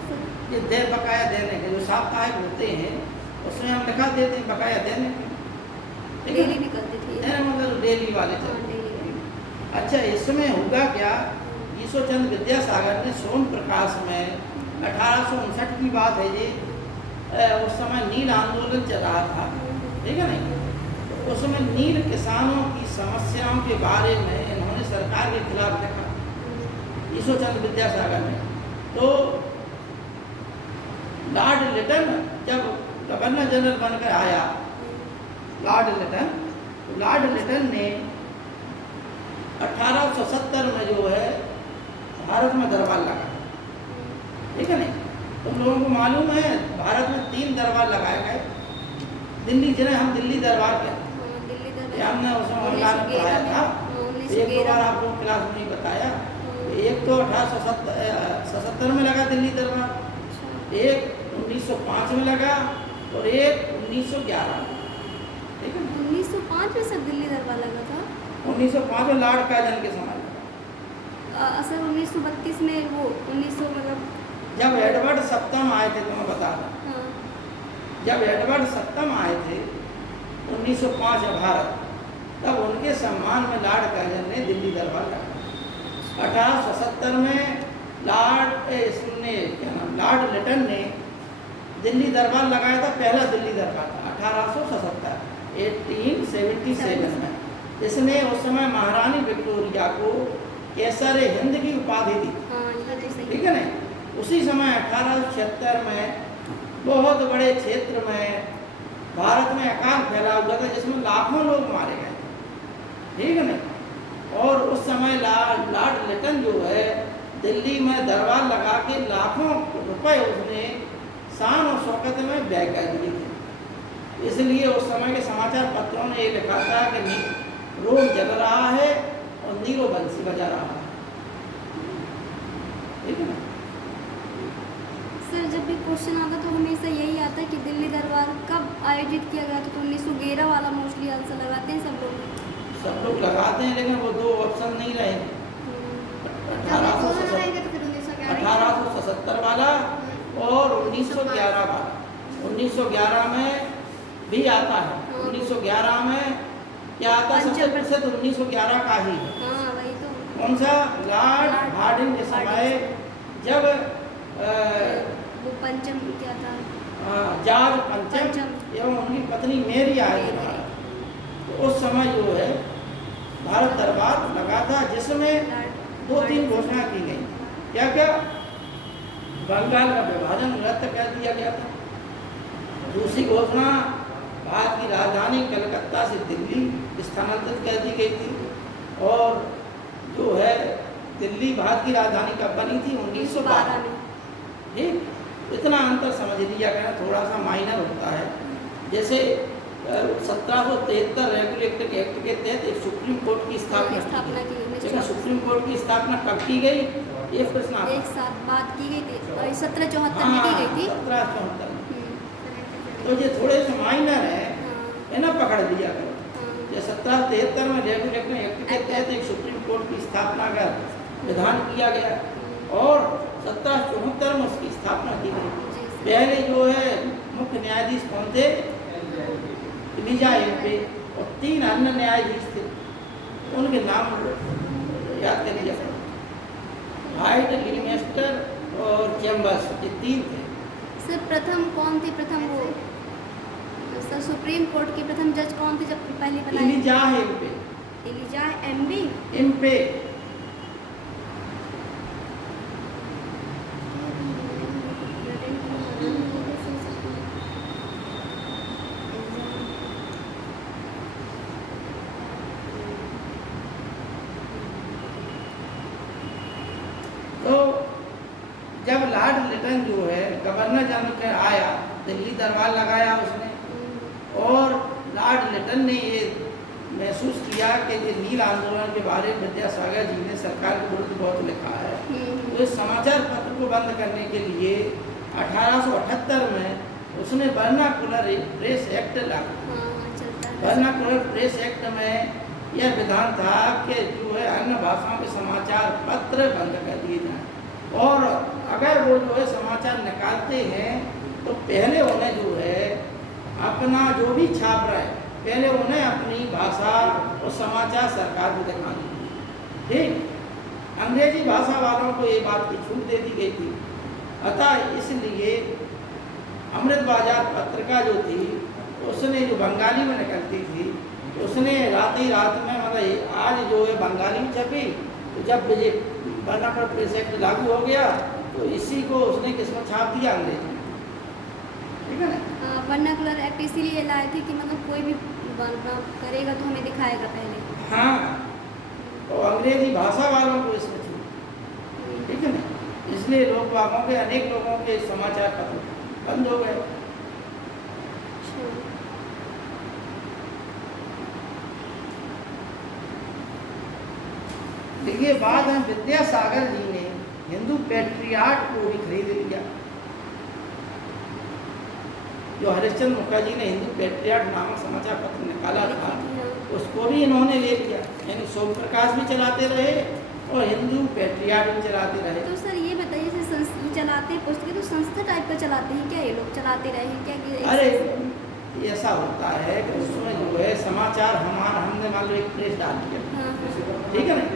ये दे बकाया देने के जो साप्ताहिक होते हैं उसमें हम लिखा देते हैं बकाया देने के, ठीक है डेली निकलती थी। मतलब डेली वाले हाँ, चलते डेली हैं। अच्छा इसमें होगा क्या, ईश्वर चंद्र विद्यासागर ने सोम प्रकाश में 1859 की बात है ये, उस समय नील आंदोलन चल रहा था, ठीक है नहीं। तो उसमें नील किसानों की समस्याओं के बारे में इन्होंने सरकार के खिलाफ लिखा, ईश्वर चंद्र विद्यासागर ने। तो लॉर्ड लिटन जब गवर्नर जनरल बनकर आया, लॉर्ड लिटन ने 1870 में जो है भारत में दरबार लगा, ठीक है नहीं। तुम लोगों को मालूम है भारत में 3 दरबार लगाए गए, दिल्ली जिन्हें हम दिल्ली दरबार कहते हैं, हमने उसमें ऑनलाइन पढ़ाया था, एक 2 बार आप लोग क्लास में नहीं बताया। एक तो 1877 में लगा दिल्ली दरबार, एक 1905 में लगा और एक 1911 में, ठीक है। 1905 में सब दिल्ली दरबार लगा था। 1905 में लॉर्ड काजन के समय लगा। सर 1932 में वो 1900 मतलब जब एडवर्ड सप्तम आए थे, तो मैं बता दूं, हाँ। जब एडवर्ड सप्तम आए थे 1905 भारत, तब उनके सम्मान में लॉर्ड काजन ने दिल्ली दरबार लगा। 1870 में लॉर्ड लिटन ने दिल्ली दरबार लगाया था, पहला दिल्ली दरबार था 1877 में। इसने उस समय महारानी विक्टोरिया को केसर हिंद की उपाधि दी, ठीक है ना। उसी समय 1876 में बहुत बड़े क्षेत्र में भारत में अकाल फैला हुआ था, जिसमें लाखों लोग मारे गए, ठीक है ना। और उस समय लॉर्ड लिटन जो है दिल्ली में दरबार लगा के लाखों रुपए उसने शान और शौकत में व्यय कर दिए थे। इसलिए उस समय के समाचार पत्रों ने ये लिखा था कि रोम जल रहा है और नीरो बंसी बजा रहा है, ठीक है ना। सर जब भी क्वेश्चन आता तो हमेशा यही आता है कि दिल्ली दरबार कब आयोजित किया गया था, तो 1911 वाला मोस्टली आंसर लगाते हैं सब लोग। सब लोग लगाते हैं, लेकिन वो दो ऑप्शन नहीं रहे। हम्म। 1877 वाला और 1911 वाला। 1911 में भी आता है। 1911 में क्या आता है? सबसे प्रसिद्ध 1911 का ही है। हाँ वही तो। कौन सा? लॉर्ड हार्डिंग के समय जब वो पंचम क्या था? जॉर्ज पंचम एवं उनकी पत्नी मेरी आए थे भारत, तो उस समय जो है भारत दरबार लगा था, जिसमें 2-3 घोषणा की गई। क्या क्या? बंगाल का विभाजन रद्द कर दिया गया था। दूसरी घोषणा, भारत की राजधानी कलकत्ता से दिल्ली स्थानांतरित कर दी गई थी। और जो है दिल्ली भारत की राजधानी कब बनी थी? 1912 में। ठीक, इतना अंतर समझ लिया गया, थोड़ा सा माइनर होता है। जैसे 1773 रेगुलेटरी एक्ट के तहत एक सुप्रीम कोर्ट की स्थापना की गई। लेकिन सुप्रीम कोर्ट की स्थापना कब की गई? ये प्रश्न आता है। एक साथ बात की गई थी, 1774 में की गई थी। 1774 तो ये थोड़े से माइनर है ना, पकड़ लिया गया। ये 1773 में रेगुलेटरी एक्ट के तहत एक सुप्रीम कोर्ट की स्थापना का विधान किया गया और 1774 में उसकी स्थापना की गई। पहले जो है मुख्य न्यायाधीश कौन थे? एलिजा एम्पे, और 3 अन्य न्यायाधीश थे, उनके नाम याद कर लिया। हाइट, लिमेस्टर और चैम्बर्स, ये 3 थे। सर प्रथम कौन थे? प्रथम वो सर सुप्रीम कोर्ट के प्रथम जज कौन थे जब पहले बनाए? एलिजा एम्पे। एलिजा एम्बे एम्पे। तो जब लॉर्ड लिटन जो है गवर्नर जनरल के आया, दिल्ली दरबार लगाया उसने, और लॉर्ड लिटन ने ये महसूस किया कि ये नील आंदोलन के बारे में विद्यासागर जी ने सरकार के विरुद्ध बहुत लिखा है, तो इस समाचार पत्र को बंद करने के लिए 1878 में उसने वर्नाकुलर प्रेस एक्ट लागू। वर्नाकुलर प्रेस एक्ट में यह विधान था कि जो है अन्य भाषाओं के समाचार पत्र बंद कर दिए जाएं, और अगर वो जो है समाचार निकालते हैं तो पहले उन्हें जो है अपना जो भी छाप रहा है, पहले उन्हें अपनी भाषा और समाचार सरकार को दिखानी थी। ठीक, अंग्रेजी भाषा वालों को ये बात की छूट दे दी गई थी। अतः इसलिए अमृत बाजार पत्रिका जो थी उसने, जो बंगाली में निकलती थी, उसने रात ही रात में, मतलब आज जो है बंगाली में छपी, तो जब ये वर्नाकुलर प्रेस एक्ट लागू हो गया तो इसी को उसने किसमें छाप दिया? अंग्रेजी में। ठीक है ना? वर्नाकुलर एक्ट इसीलिए लाए थे कि मतलब कोई भी करेगा तो हमें दिखाएगा पहले। हाँ, तो अंग्रेजी भाषा वालों को इसमें छूट। ठीक है ना? इसलिए लोग बागों के, अनेक लोगों के समाचार पत्र बंद हो गए। देखिए, बाद में विद्यासागर जी ने हिंदू पैट्रियाट को भी खरीद लिया। जो हरिश्चंद्र मुखर्जी ने हिंदू पैट्रियाट नामक समाचार पत्र निकाला था, उसको भी इन्होंने ले लिया। यानी सोम प्रकाश भी चलाते रहे और हिंदू पैट्रियाट भी चलाते रहे। तो सर ये बताइए, जैसे चलाते पुस्तकें तो संस्था टाइप का चलाते हैं क्या? ये लोग चलाते रहे हैं क्या कि? अरे ऐसा होता है कि उसमें जो है समाचार हमने मान लो एक प्रेस डाल दिया, ठीक है ना,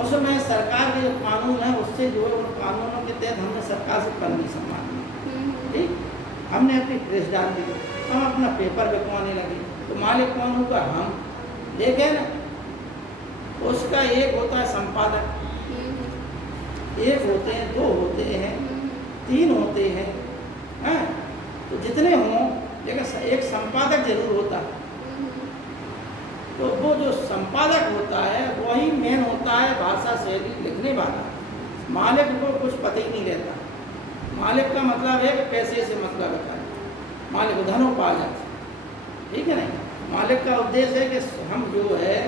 उसमें सरकार के जो कानून है उससे जो है उन कानूनों के तहत हमने सरकार से परमिशन मांगी। ठीक, हमने अपनी प्रेस डाल दी, हम अपना पेपर बिकवाने लगे, तो मालिक कौन होगा? हम। लेकिन उसका एक होता है संपादक, एक होते हैं, 2 होते हैं, 3 होते हैं, हैं? तो जितने हों, लेकिन एक संपादक जरूर होता है। तो वो जो संपादक होता है वही मेन होता है भाषा शैली लिखने वाला। मालिक को कुछ पता ही नहीं रहता। मालिक का मतलब है कि पैसे से मतलब है, मालिक धनोपार्जक। ठीक है ना? मालिक का उद्देश्य है कि हम जो है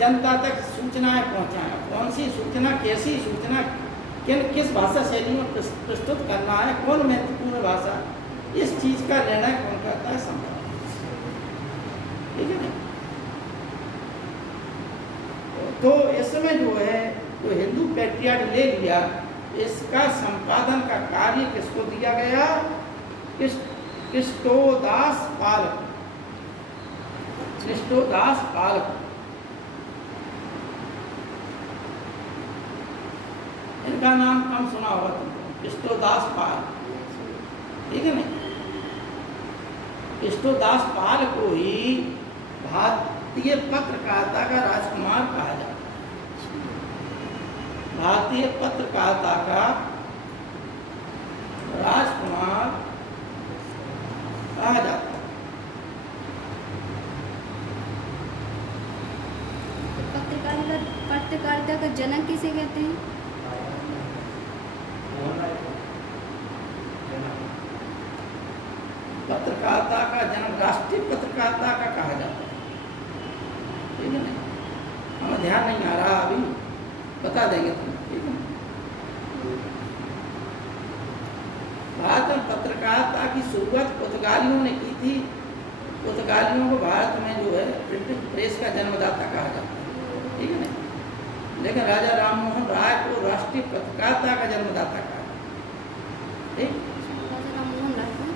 जनता तक सूचनाएं पहुंचाएं। कौन सी सूचना, कैसी सूचना, किस भाषा शैली में प्रस्तुत करना है, कौन महत्वपूर्ण भाषा, इस चीज का निर्णय कौन करता है? सम्राट। ठीक है ना? तो इसमें जो है जो हिंदू पैट्रियार्ट ले लिया, इसका संपादन का कार्य किसको दिया गया? कृष्णोदास पाल। कृष्णोदास पाल। इनका नाम कम सुना होगा तुमको, कृष्णोदास पाल। ठीक है नहीं? कृष्णोदास पाल को ही भारतीय पत्रकारिता का राजकुमार कहा जाता है। भारतीय पत्रकारिता का राजकुमार कहा जाता है। पत्रकारिता का जनक किसे कहते हैं? पत्रकारिता का जन्म राष्ट्रीय पत्रकारिता का कहा जाता है। ठीक है ना? हमें ध्यान नहीं आ रहा, अभी बता देंगे तुम्हें। ठीक है? भारत में पत्रकारिता की शुरुआत पुर्तगालियों ने की थी। पुर्तगालियों को भारत में जो है प्रिंटिंग प्रेस का जन्मदाता कहा जाता है। ठीक है ना? लेकिन राजा राममोहन राय को राष्ट्रीय पत्रकारिता का जन्मदाता कहा। ठीक? राजा राममोहन राय को।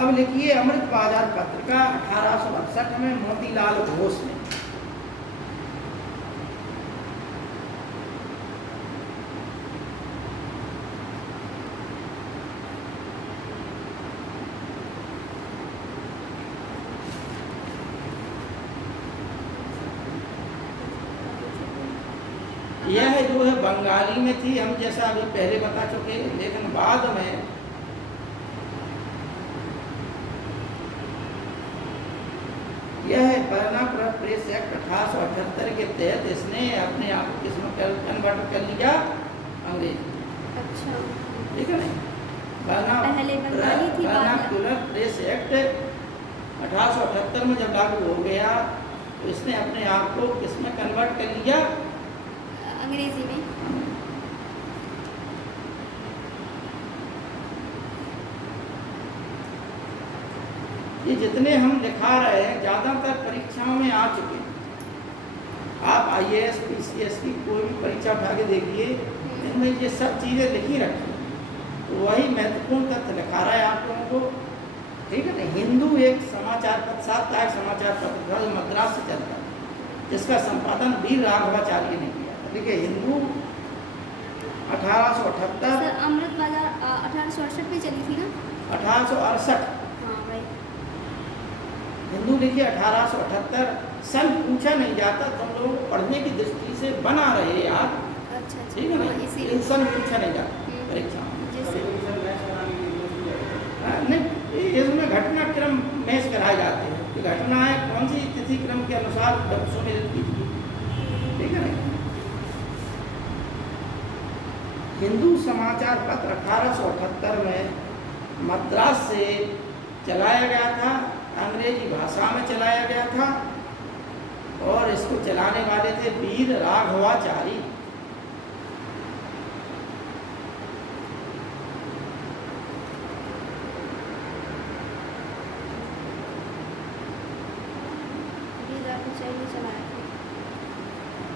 अब लिखिए अमृत बाजार पत्रिका 1868 में मोतीलाल घोष ने। यह जो है बंगाली में थी, हम जैसा अभी पहले बता चुके, लेकिन बाद में यह बर्नापुर प्रेस एक्ट 1878 के तहत इसने अपने आप को किसमें कन्वर्ट कर लिया? अंग्रेजी। अच्छा। ठीक है नहीं? पहले बंगाली थी, बर्नापुर प्रेस एक्ट 1878 में जब लागू हो गया तो इसने अपने आप को किसमें कन्वर्ट कर लिया? अंग्रेजी में। ये जितने हम लिखा रहे हैं ज़्यादातर परीक्षाओं में आ चुके हैं। आप IAS PCS की कोई भी परीक्षा उठा के देखिए, इनमें ये सब चीज़ें लिखी रखी हैं। तो वही महत्वपूर्ण तथ्य लिखा रहा है आप लोगों को। ठीक है ना? हिंदू एक समाचार पत्र, साप्ताहिक समाचार पत्र था जो मद्रास से चलता था, जिसका संपादन वीर राघवाचार्य ने किया था। देखिए हिंदू 1878। सर अमृत बाजार 1868 में चली थी ना? 1868। हाँ भाई। हिंदू लिखिए 1878। सन पूछा नहीं जाता, तुम लोगों को पढ़ने की दृष्टि से बना रहे यार। अच्छा। ठीक है ना? इसीलिए सन पूछा नहीं जाता परीक्षा में। नहीं, इसमें घटनाक्रम मैच कराए जाते हैं कि घटनाएं कौन सी तिथि क्रम के अनुसार सुनिश्चित की थी। ठीक है ना? हिंदू समाचार पत्र 1878 में मद्रास से चलाया गया था, अंग्रेजी भाषा में चलाया गया था, और इसको चलाने वाले थे वीर राघवाचारी।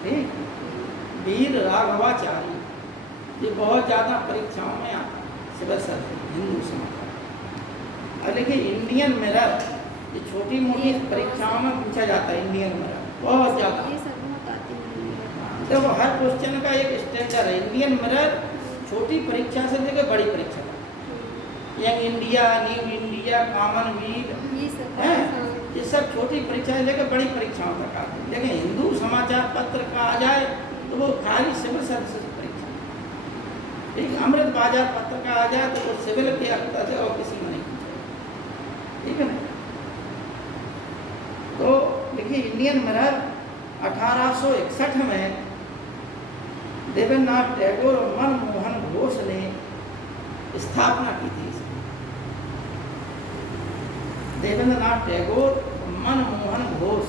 ठीक? वीर राघवाचारी। ये बहुत ज़्यादा परीक्षाओं में आता है, सिविल सर्विस, हिंदू समाचार। और देखिए इंडियन मिरर, ये छोटी मोटी परीक्षाओं में पूछा जाता है। इंडियन मिरर बहुत ज़्यादा। देखो हर क्वेश्चन का एक स्टैंडर्ड है। इंडियन मिरर छोटी परीक्षा से लेकर बड़ी परीक्षा तक, young India, new India, Commonwealth है, ये सब छोटी परीक्षा से लेकर बड़ी परीक्षाओं तक आते हैं। लेकिन हिंदू समाचार पत्र का आ जाए तो वो खाली सिविल सर्विस की परीक्षा। ठीक? अमृत बाजार पत्र का आ जाए तो वो सिविल के अंतर से और किसी में नहीं पूछेगा। ठीक है ना? तो देखिए इंडियन मिरर 1861 में देवेंद्रनाथ टैगोर और मनमोहन घोष ने स्थापना की थी। देवेंद्रनाथ टैगोर, मनमोहन घोष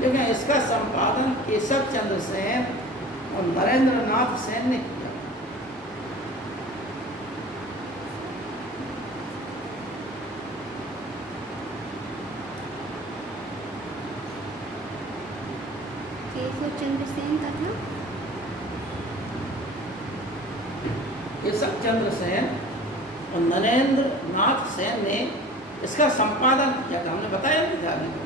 लेकिन इसका संपादन केशव चंद्र सेन और नरेंद्र नाथ सेन ने किया। केशव चंद्र सेन का था। केशव चंद्र सेन और नरेंद्र नाथ सेन ने इसका संपादन किया था। हमने बताया नहीं था अभी।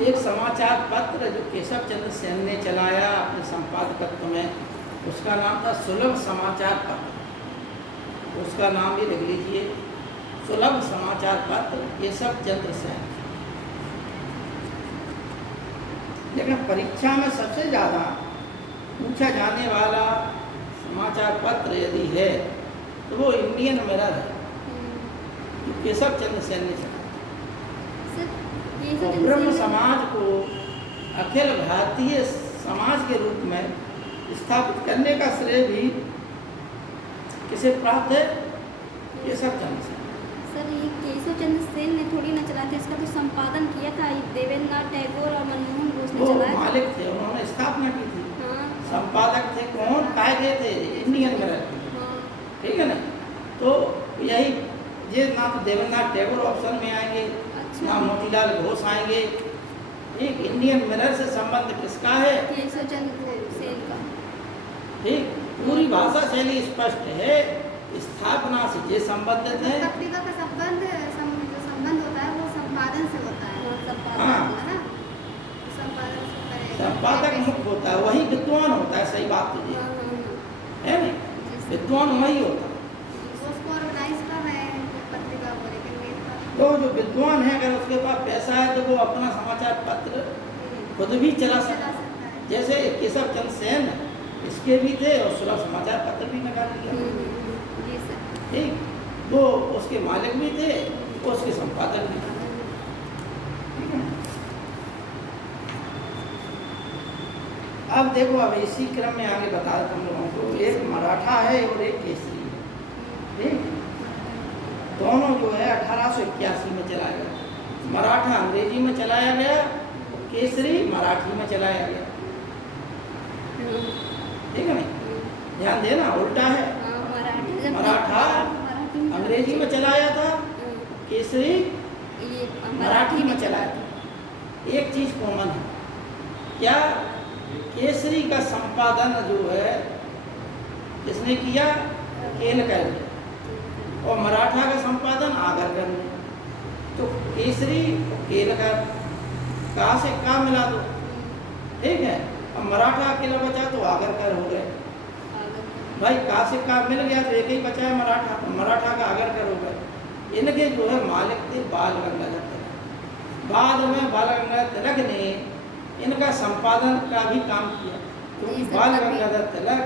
एक समाचार पत्र जो केशव चंद्र सेन ने चलाया अपने संपादकत्व में, उसका नाम था सुलभ समाचार पत्र। उसका नाम भी लिख लीजिए, सुलभ समाचार पत्र केशव चंद्र सेन। लेकिन परीक्षा में सबसे ज़्यादा पूछा जाने वाला समाचार पत्र यदि है तो वो इंडियन मिरर है, जो केशव चंद्र सेन ने चलाया। और ब्रह्म समाज को अखिल भारतीय समाज के रूप में स्थापित करने का श्रेय भी किसे प्राप्त है? केशव चंद्र सेन। सर ये केशव चंद्र सेन ने थोड़ी ना चला था, इसका तो संपादन किया था देवेंद्रनाथ टैगोर और मनमोहन घोष ने वो चलाया। मालिक थे, उन्होंने स्थापना की थी। हाँ। संपादक थे कौन? कायदे थे इंडियन मिरर। हाँ। ठीक है ना? तो यही ये ना तो देवेंद्रनाथ टैगोर ऑप्शन में आएंगे, अच्छा। ना मोतीलाल घोष आएंगे। ठीक, इंडियन मिरर से संबंध किसका है? केशव चंद्र सेन का। ठीक, पूरी भाषा शैली स्पष्ट है, स्थापना से ये संबंधित है। पत्रिका का जो संबंध होता है वो संपादन से होता है। हाँ। है ना? संपादन से करेगा। संपादक मुख्य होता है, वही विद्वान होता है। सही बात तो ये हाँ, हाँ, है नहीं, विद्वान वही होता है। वो उसको ऑर्गेनाइज कर रहे हैं पत्रिका को, लेकिन मेरे पास तो जो विद्वान है अगर उसके पास पैसा है तो वो अपना समाचार पत्र खुद भी चला सकता चला है। सकता है। जैसे केशव चंद्र सेन इसके भी थे और सुलभ समाचार पत्र भी निकाल लिया। जी सर। ठीक, वो उसके मालिक भी थे, वो उसके संपादक भी थे। ठीक है। अब देखो, अब इसी क्रम में आगे बता देता हूँ लोगों को। एक मराठा है और एक केसरी है। ठीक, दोनों जो है 1881 में चलाया गया। मराठा अंग्रेजी में चलाया गया और केसरी मराठी में चलाया गया। ठीक है नहीं, ध्यान देना, उल्टा है। मराठा अंग्रेजी में चलाया था, केसरी ये मराठी में चलाया था। एक चीज कॉमन है क्या? केसरी का संपादन जो है किसने किया? केलकर ने। और मराठा का संपादन आगरकर ने। तो केसरी और केलकर कहाँ से कहाँ मिला दो। ठीक है, अब मराठा अकेला बचा तो आगरकर हो गए। भाई कहाँ से कहाँ मिल गया तो एक ही बचा है मराठा, तो मराठा का आगरकर हो गए। इनके जो है मालिक थे बाल गंगाधर तिलक। बाद में बाल गंगाधर तिलक ने इनका संपादन का भी काम किया, क्योंकि बाल गंगाधर तिलक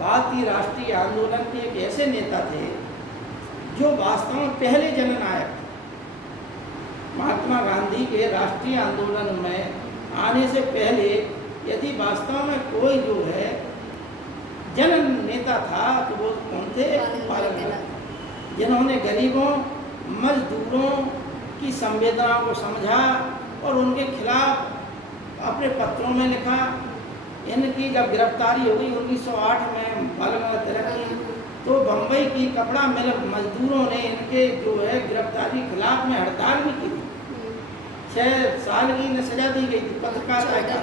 भारतीय राष्ट्रीय आंदोलन के एक ऐसे नेता थे जो वास्तव में पहले जननायक थे। महात्मा गांधी के राष्ट्रीय आंदोलन में आने से पहले यदि वास्तव में कोई जो है जन नेता था तो वो कौन थे? बाल गंगाधर, जिन्होंने गरीबों मजदूरों की संवेदनाओं को समझा और उनके खिलाफ अपने पत्रों में लिखा। इनकी जब गिरफ्तारी हो गई 1908 में बाल गंगाधर तिलक की, तो बम्बई की कपड़ा मिल मजदूरों ने इनके जो है गिरफ्तारी के खिलाफ में हड़ताल भी की थी। 6 साल की इन्हें सजा दी गई थी पत्रकारिता का।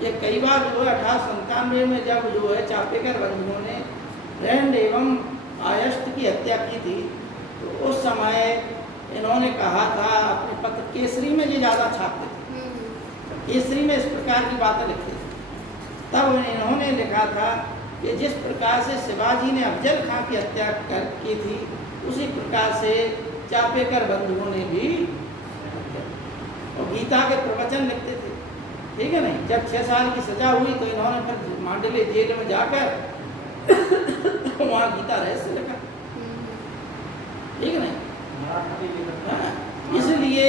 ये कई बार जो है 1897 में जब जो है चापेकर बंधुओं ने रैंड एवं आयस्ट की हत्या की थी, तो उस समय इन्होंने कहा था अपने पत्र केसरी में ये ज़्यादा छापते थे, केसरी में इस प्रकार की बातें लिखी थी। तब इन्होंने लिखा था कि जिस प्रकार से शिवाजी ने अफजल खां की हत्या की थी, उसी प्रकार से चापेकर बंधुओं ने भी, और गीता के प्रवचन लिखते थे। ठीक है नहीं, जब 6 साल की सजा हुई तो इन्होंने फिर मांडले जेल में जाकर वहाँ गीता रहस्य लिखा। ठीक है नहीं, इसलिए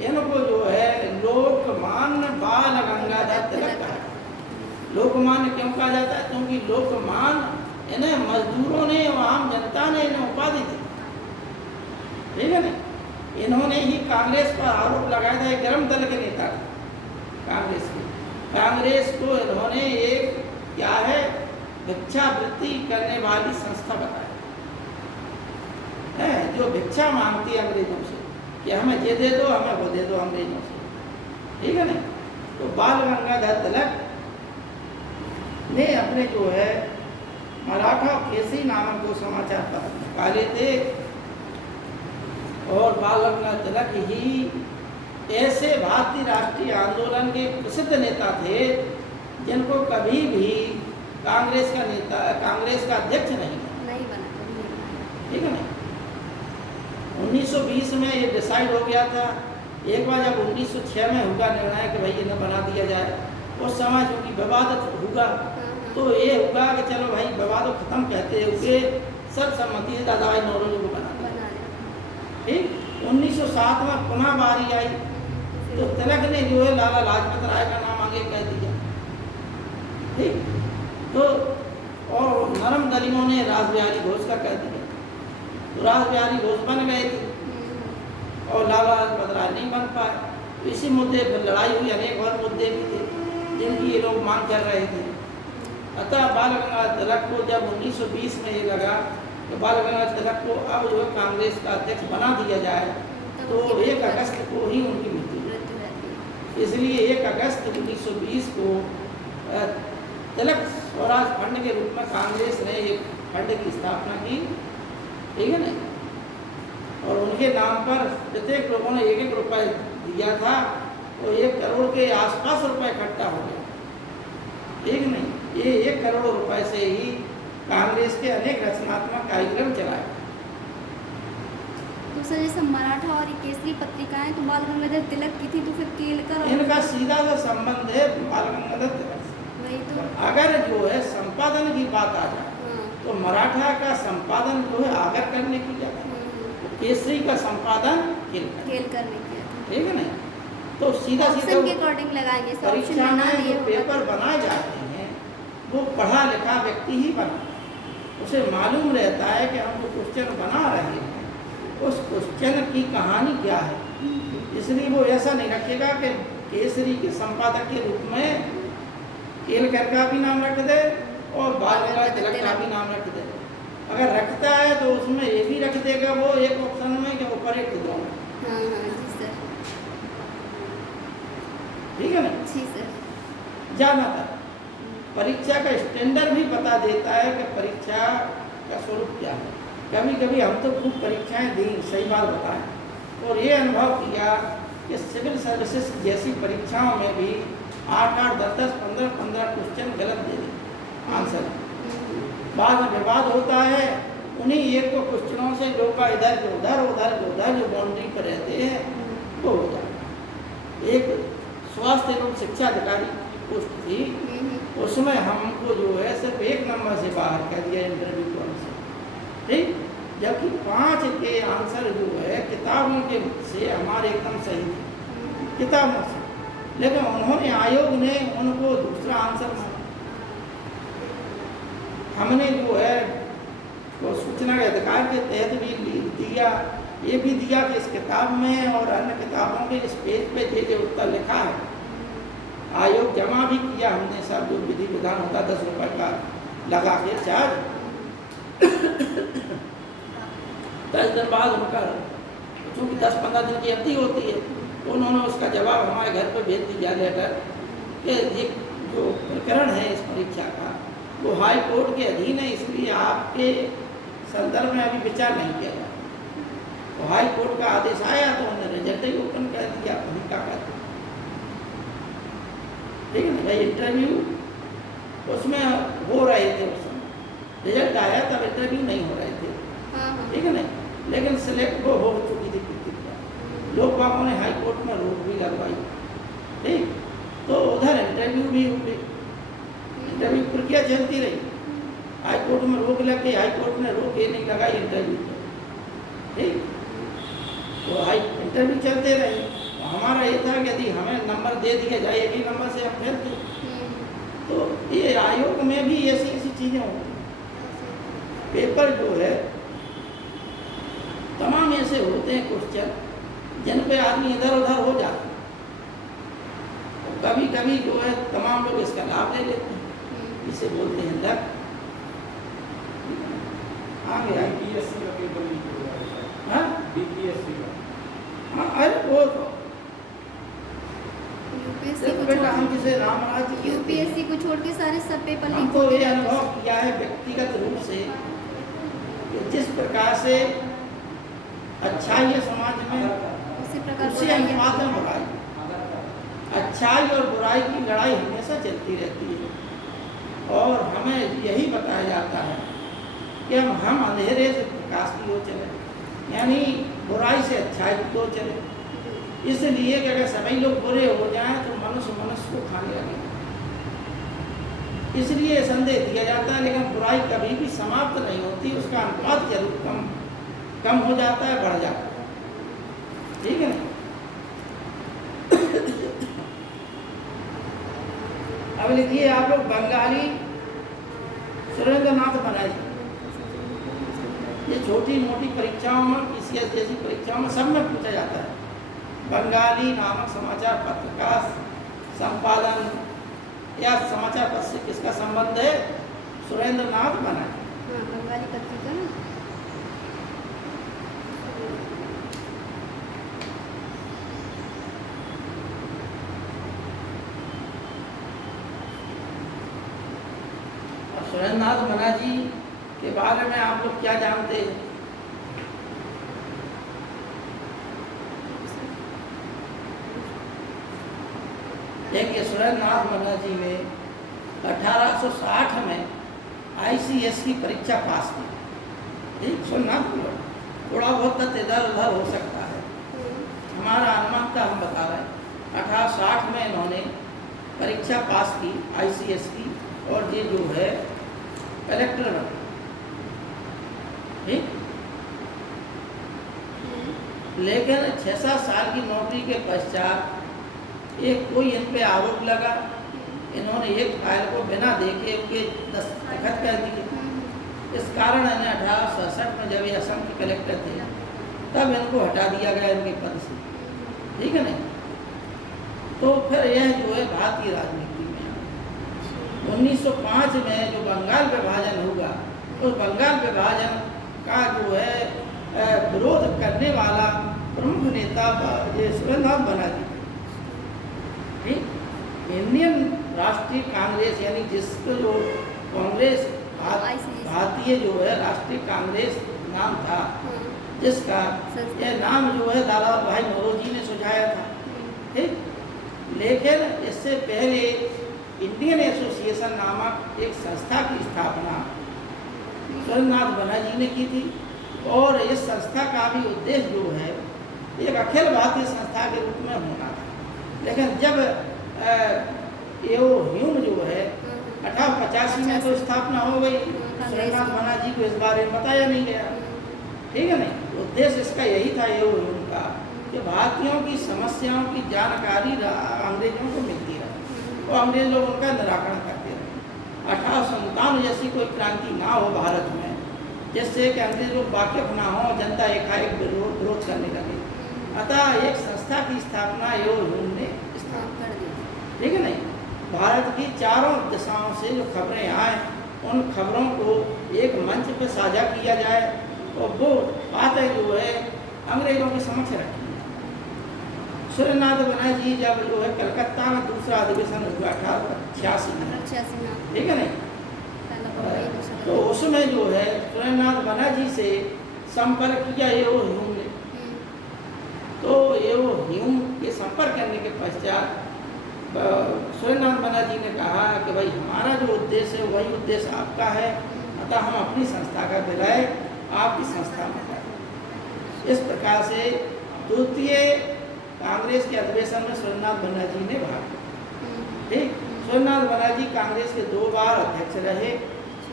इनको जो है लोकमान्य बाल गंगाधर तिलक कहा। लोकमान्य क्यों कहा जाता है? क्योंकि लोकमान्य इन्हें मजदूरों ने और आम जनता ने इन्हें उपाधि दी, ठीक है ना। इन्होंने ही कांग्रेस पर आरोप लगाया था, एक गर्म दल के नेता कांग्रेस के। कांग्रेस को इन्होंने एक क्या है, भिक्षावृत्ति करने वाली संस्था बताया है, जो भिक्षा मांगती है अंग्रेजों से कि हमें ये दे दो, हमें वो दे दो अंग्रेजों से, ठीक है ना। तो बाल गंगाधर तिलक ने अपने जो है मराठा केसरी नामक दो समाचार पत्र निकाले थे, और बाल गंगाधर तिलक ही ऐसे भारतीय राष्ट्रीय आंदोलन के प्रसिद्ध नेता थे जिनको कभी भी कांग्रेस का अध्यक्ष नहीं बना, ठीक है ना। 1920 में ये डिसाइड हो गया था। एक बार जब 1906 में हुआ निर्णय कि भाई इन्हें बना दिया जाए, उस समय चूँकि विवाद हुआ तो ये हुआ कि चलो भाई विवाद खत्म कहते हुए सर्वसम्मति से दादा भाई नौरोजी को बना दिया, ठीक। 1907 में पुनः बारी आई तो तिलक ने जो है लाला लाजपत राय का नाम आगे कह दिया, ठीक। तो और नरम दलियों ने रासबिहारी घोष का कह दिया, तो रासबिहारी घोष बन गए थे और लाला लाजपत राय नहीं बन पाए। इसी मुद्दे पर लड़ाई हुई, अनेक और मुद्दे भी थे जिनकी ये लोग मांग कर रहे थे। अतः बाल गंगाधर तिलक को जब 1920 में ये लगा कि बाल गंगाधर तिलक को अब जो है कांग्रेस का अध्यक्ष बना दिया जाए, तो 1 अगस्त को ही उनकी मृत्यु। इसलिए 1 अगस्त 1920 को तिलक स्वराज फंड के रूप में कांग्रेस ने एक फंड की स्थापना की, ठीक है ना। और उनके नाम पर प्रत्येक लोगों ने 1-1 रुपये दिया था, तो 1 करोड़ के आसपास रुपये इकट्ठा हो गया, ठीक नहीं। ये 1 करोड़ रुपए से ही कांग्रेस के अनेक रचनात्मक कार्यक्रम चलाए। तो सर जैसे मराठा और केसरी पत्रिकाएं तो बाल गंगाधर तिलक की थी, तो फिर केलकर और इनका सीधा सा संबंध है बाल गंगाधर तिलक से। वही तो अगर जो है संपादन की बात आ जाए तो मराठा का संपादन जो है आगर करने की जाए, केसरी का संपादन केलकर ने किया था, ठीक है ना। तो सीधा ऑप्शन के अकॉर्डिंग लगाएंगे, सब ऑप्शन परीक्षा बना में दिए जो पेपर बनाए जाते हैं वो पढ़ा लिखा व्यक्ति ही बना, उसे मालूम रहता है कि हम जो क्वेश्चन बना रहे हैं उस क्वेश्चन की कहानी क्या है। इसलिए वो ऐसा नहीं रखेगा कि केसरी के संपादक के रूप में केलकर का भी नाम रख दे और बाल गंगाधर तिलक का भी नाम रख दे। अगर रखता है तो उसमें ये भी रख देगा वो एक ऑप्शन में कि ऑपरेट दो, हाँ जी सर, ठीक है ना। जी सर। ज़्यादातर परीक्षा का स्टैंडर्ड भी बता देता है कि परीक्षा का स्वरूप क्या है। कभी कभी हम तो खूब परीक्षाएं दी, सही बात बताएं, और ये अनुभव किया कि सिविल सर्विसेज जैसी परीक्षाओं में भी 8-8, 10-10, 15-15 क्वेश्चन गलत दे दें आंसर। बाद में विवाद होता है, उन्हीं एक को क्वेश्चनों से लोग का इधर के उधर, उधर के उधर जो बाउंड्री पर रहते हैं वो हो जाए। एक स्वास्थ्य एवं शिक्षा अधिकारी की पोस्ट थी, उसमें हमको जो है सिर्फ 1 नंबर से बाहर कर दिया इंटरव्यू को आंसर, ठीक। जबकि 5 के आंसर जो है किताबों के से हमारे एकदम सही थे, किताबों से, लेकिन उन्होंने आयोग ने उनको दूसरा आंसर माना। हमने जो है वो सूचना के अधिकार के तहत भी दिया, ये भी दिया कि इस किताब में और अन्य किताबों के इस पेज पे जो उत्तर लिखा है, आयोग जमा भी किया हमने सब, जो विधि विधान होता 10 रुपये का लगा के चार्ज। 10 दिन बाद उनका चूँकि 10-15 दिन की अवधि होती है, उन्होंने उसका जवाब हमारे घर पर भेज दिया लेटर कि ये जो प्रकरण है इस परीक्षा का वो हाई कोर्ट के अधीन है, इसलिए आपके संदर्भ में अभी विचार नहीं किया जाता। तो हाई कोर्ट का आदेश आया तो उन्होंने रिजल्ट ही ओपन कर दिया, हम क्या कहते हैं, ठीक है ना। इंटरव्यू उसमें हो रहे थे, उस समय रिजल्ट आया तब इंटरव्यू नहीं हो रहे थे, ठीक है ना। लेकिन सिलेक्ट वो हो चुकी थी प्रक्रिया, लोग बागों ने हाई कोर्ट में रोक भी लगवाई, ठीक। तो उधर इंटरव्यू भी हुए, इंटरव्यू प्रक्रिया चलती रही, हाई कोर्ट में रोक लग गई, हाई कोर्ट ने रोक ये नहीं लगाई इंटरव्यू पर, ठीक। तो हाई इंटरव्यू चलते रहे। हमारा ये था कि यदि हमें नंबर दे दिया जाए, एक ही नंबर से हम फेल थे, तो ये आयोग में भी ऐसी ऐसी चीज़ें होती हैं। पेपर जो है तमाम ऐसे होते हैं क्वेश्चन जिन पे आदमी इधर उधर हो जाता है। और कभी कभी जो है तमाम लोग इसका लाभ ले लेते हैं, इसे बोलते हैं लक। आगे आए बीपीएससी का पेपर लीक हो रहा है। हाँ बीपीएससी का। हाँ, अरे वो तो यूपीएससी देखो को बेटा, हम छोड़ जिसे रामराज कहते हैं, यूपीएससी को छोड़ के सारे सब पेपर हम लीक तो होते ये रहते हैं। अनुभव किया है व्यक्तिगत रूप से कि जिस प्रकार से अच्छाई है समाज में, उसी प्रकार उसी बुराइयां अनुपात में बुराई। अच्छाई और बुराई की लड़ाई हमेशा चलती रहती है और हमें यही बताया जाता है कि हम अंधेरे से प्रकाश की ओर चले, यानी बुराई से अच्छाई की ओर चले। इसलिए कि अगर सभी लोग बुरे हो जाएं तो मनुष्य मनुष्य को खाने लगे, इसलिए संदेह दिया जाता है। लेकिन बुराई कभी भी समाप्त नहीं होती, उसका अनुपात जरूर कम हो जाता है, बढ़ जाता है। ठीक है ना? अब लिखिए आप लोग बंगाली सुरेंद्र नाथ बनाई। ये छोटी मोटी परीक्षाओं में, पीसीएस जैसी परीक्षाओं में सब में पूछा जाता है। बंगाली नामक समाचार पत्र का संपादन या समाचार पत्र से किसका संबंध है? सुरेंद्र नाथ बनाई। हाँ, बंगाली पत्रिका ना। और सुरेंद्र नाथ बनार्जी के बारे में आप लोग क्या जानते हैं? देखिए, सुरेंद्र नाथ बनार्जी ने 1860 में आईसीएस की परीक्षा पास की। ठीक सुनना, थोड़ा बहुत तथ्य इधर उधर हो सकता है, हमारा अनुमान का हम बता रहे हैं। 1860 में इन्होंने परीक्षा पास की आईसीएस की और ये जो है कलेक्टर बने। ठीक, लेकिन 6-7 साल की नौकरी के पश्चात कोई इन पे आरोप लगा। इन्होंने एक फाइल को बिना देखे उनके दस्तखत कर दिए। इस कारण इन्हें 1867 में जब ये असम के कलेक्टर थे तब इनको हटा दिया गया इनके पद से। ठीक है नहीं? तो फिर यह जो है भारतीय राजनीति में 1905 में जो बंगाल विभाजन हुआ, उस बंगाल विभाजन का जो है विरोध करने वाला प्रमुख नेता ये सुरेंद्र नाथ बनार्जी। इंडियन राष्ट्रीय कांग्रेस यानी जिसको जो कांग्रेस भारतीय जो है राष्ट्रीय कांग्रेस नाम था, जिसका यह नाम जो है दादा भाई नौरोजी ने सुझाया था। ठीक, लेकिन इससे पहले इंडियन एसोसिएशन नामक एक संस्था की स्थापना सुरेंद्र नाथ बनार्जी ने की थी और इस संस्था का भी उद्देश्य जो है एक अखिल भारतीय संस्था के रूप में होना था। लेकिन जब एओ ह्यूम जो है 1885 में तो स्थापना हो गई, सुरेंद्र नाथ बनार्जी को इस बारे में बताया नहीं गया। ठीक है नहीं? उद्देश्य इसका यही था एओ ह्यूम का कि भारतीयों की समस्याओं की जानकारी अंग्रेजों को मिलती रहे और अंग्रेज लोग उनका निराकरण करते रहे। 1857 जैसी कोई क्रांति ना हो भारत में जिससे कि अंग्रेज लोग वाकिफ ना हो, जनता एकाएक विरोध करने लगे। अतः एक संस्था की स्थापना एओ ह्यूम ने कर दी। ठीक है नहीं? भारत की चारों दिशाओं से जो खबरें आए उन खबरों को एक मंच पर साझा किया जाए और वो बातें जो है अंग्रेजों के समक्ष रखी। सुरेंद्र नाथ बनार्जी जब जो है कलकत्ता में दूसरा अधिवेशन हुआ 1886 में। 86 में। ठीक है नहीं? पहला बम्बई, दूसरा तो उसमें जो है सुरेंद्र नाथ बनार्जी से संपर्क किया एओ ह्यूम ने। तो एओ ह्यूम के संपर्क करने के पश्चात सुरेंद्र नाथ बनार्जी ने कहा कि भाई हमारा जो उद्देश्य है वही उद्देश्य आपका है, अतः हम अपनी संस्था का विलय आपकी संस्था में करें। इस प्रकार से द्वितीय कांग्रेस के अधिवेशन में सुरेंद्र नाथ बनार्जी ने भाग लिया। ठीक, सुरेंद्र नाथ बनार्जी कांग्रेस के 2 बार अध्यक्ष रहे।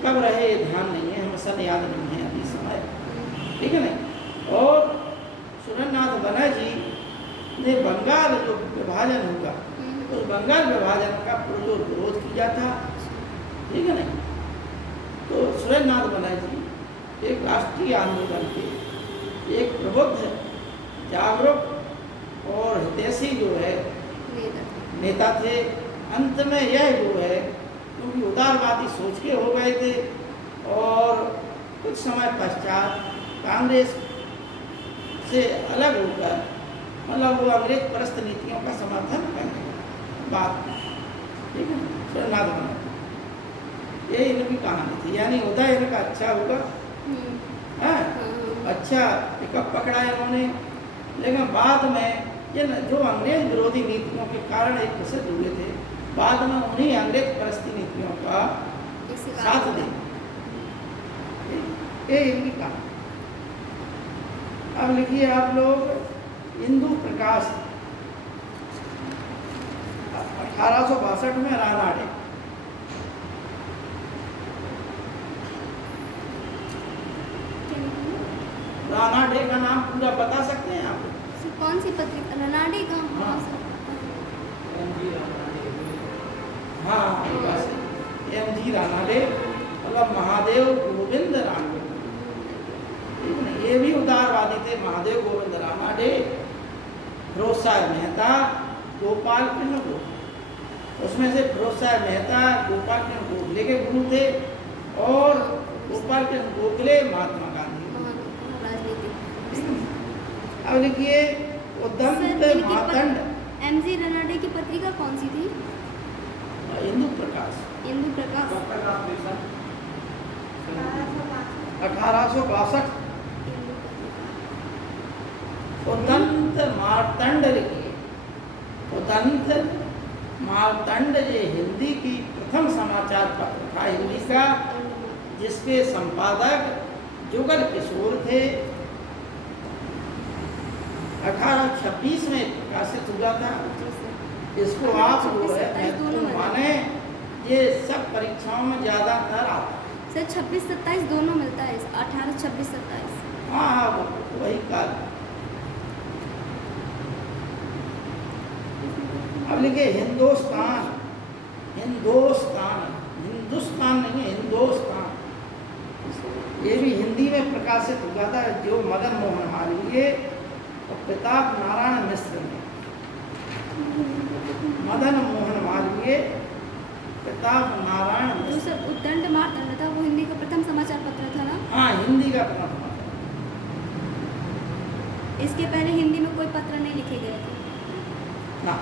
कब रहे ये ध्यान नहीं है, हमें सब याद नहीं है अभी समय। ठीक है नहीं? और सुरेंद्र नाथ बनार्जी ने बंगाल जो विभाजन हुआ उस बंगाल विभाजन का पुरजोर विरोध किया था, ठीक है नहीं। तो सुरेंद्रनाथ बनर्जी एक राष्ट्रीय आंदोलन के एक प्रबुद्ध, जागरूक और हितैषी जो है नेता थे। अंत में यह जो है, क्योंकि उदारवादी सोच के हो गए थे और कुछ समय पश्चात कांग्रेस से अलग होकर मतलब वो अंग्रेज परस्त नीतियों का समर्थन करने बात, ठीक है, सुरेंद्रनाथ बनर्जी, ये इनकी कहानी थी। यानी उदय इनका अच्छा होगा, हाँ, अच्छा पिकअप पकड़ा इन्होंने, लेकिन बाद में ये जो अंग्रेज विरोधी नीतियों के कारण एक प्रसिद्ध हुए थे, बाद में उन्हीं अंग्रेज परस्ती नीतियों का साथ दे, ये इनकी कहानी। अब लिखिए आप लोग, इंदु प्रकाश 1862 में रानाडे, रानाडे का नाम पूरा बता सकते हैं आप? कौन सी पत्रिका? रानाडे का? हाँ। हाँ, एम.जी. रानाडे मतलब महादेव गोविंद रानाडे, ये भी उदारवादी थे। महादेव गोविंद रानाडे, फिरोज शाह मेहता, गोपाल कृष्ण गोखले, उसमें से फिरोज शाह मेहता गोपाल कृष्ण गोखले के गुरु थे और गोपाल कृष्ण गोखले महात्मा गांधी। अब लिखिए, उद्दंत मातंड। एम.जी. रानाडे की पत्रिका कौन सी थी? इंदु प्रकाश। इंदु प्रकाश। 1862। उदंत मार्तंड लिखिए, उदंत मार्तंड ये हिंदी की प्रथम समाचार पत्र था, हिंदी का, जिसके संपादक जुगल किशोर थे। 1826 में प्रकाशित हुआ था। इसको आप जो है माने, ये सब परीक्षाओं में ज़्यादातर आता है सर। 26-27 दोनों मिलता है, 1826-27। हाँ, वही काल। अब लिखिए, हिंदुस्तान, हिंदुस्तान, हिंदुस्तान नहीं है, हिंदुस्तान, ये भी हिंदी में प्रकाशित हुआ था, जो मदन मोहन मालवीय और प्रताप नारायण मिश्र ने। मदन मोहन मालवीय, प्रताप नारायण जो मिश्र। सब उद्दंड मार्तंड था, वो हिंदी का प्रथम समाचार पत्र था ना? हाँ, हिंदी का प्रथम समाचार। इसके पहले हिंदी में कोई पत्र नहीं लिखे गए थे ना,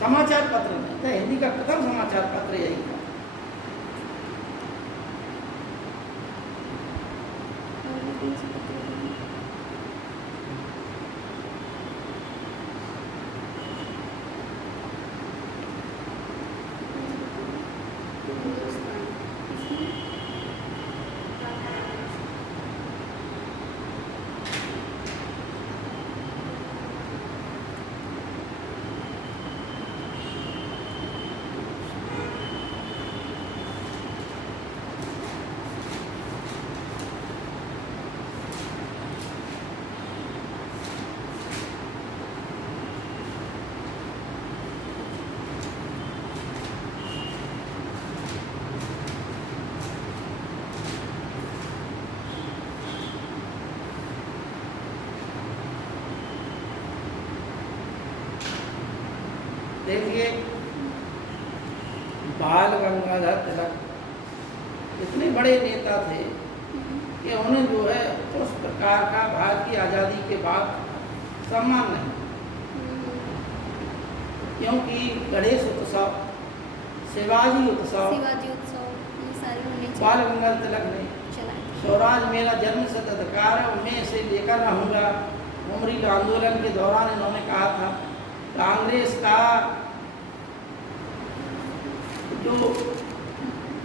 समाचार पत्र नहीं था, हिंदी का प्रथम समाचार पत्र यही था। देखिए, बाल गंगाधर तिलक इतने बड़े नेता थे कि उन्हें जो है उस प्रकार का भारत की आज़ादी के बाद सम्मान नहीं, क्योंकि गणेश उत्सव, शिवाजी उत्सव, ये सारे होने बाल गंगाधर तिलक ने स्वराज मेरा जन्म सिद्ध अधिकार है, मैं इसे लेकर रहूँगा, उमरी आंदोलन के दौरान इन्होंने कहा था। कांग्रेस का जो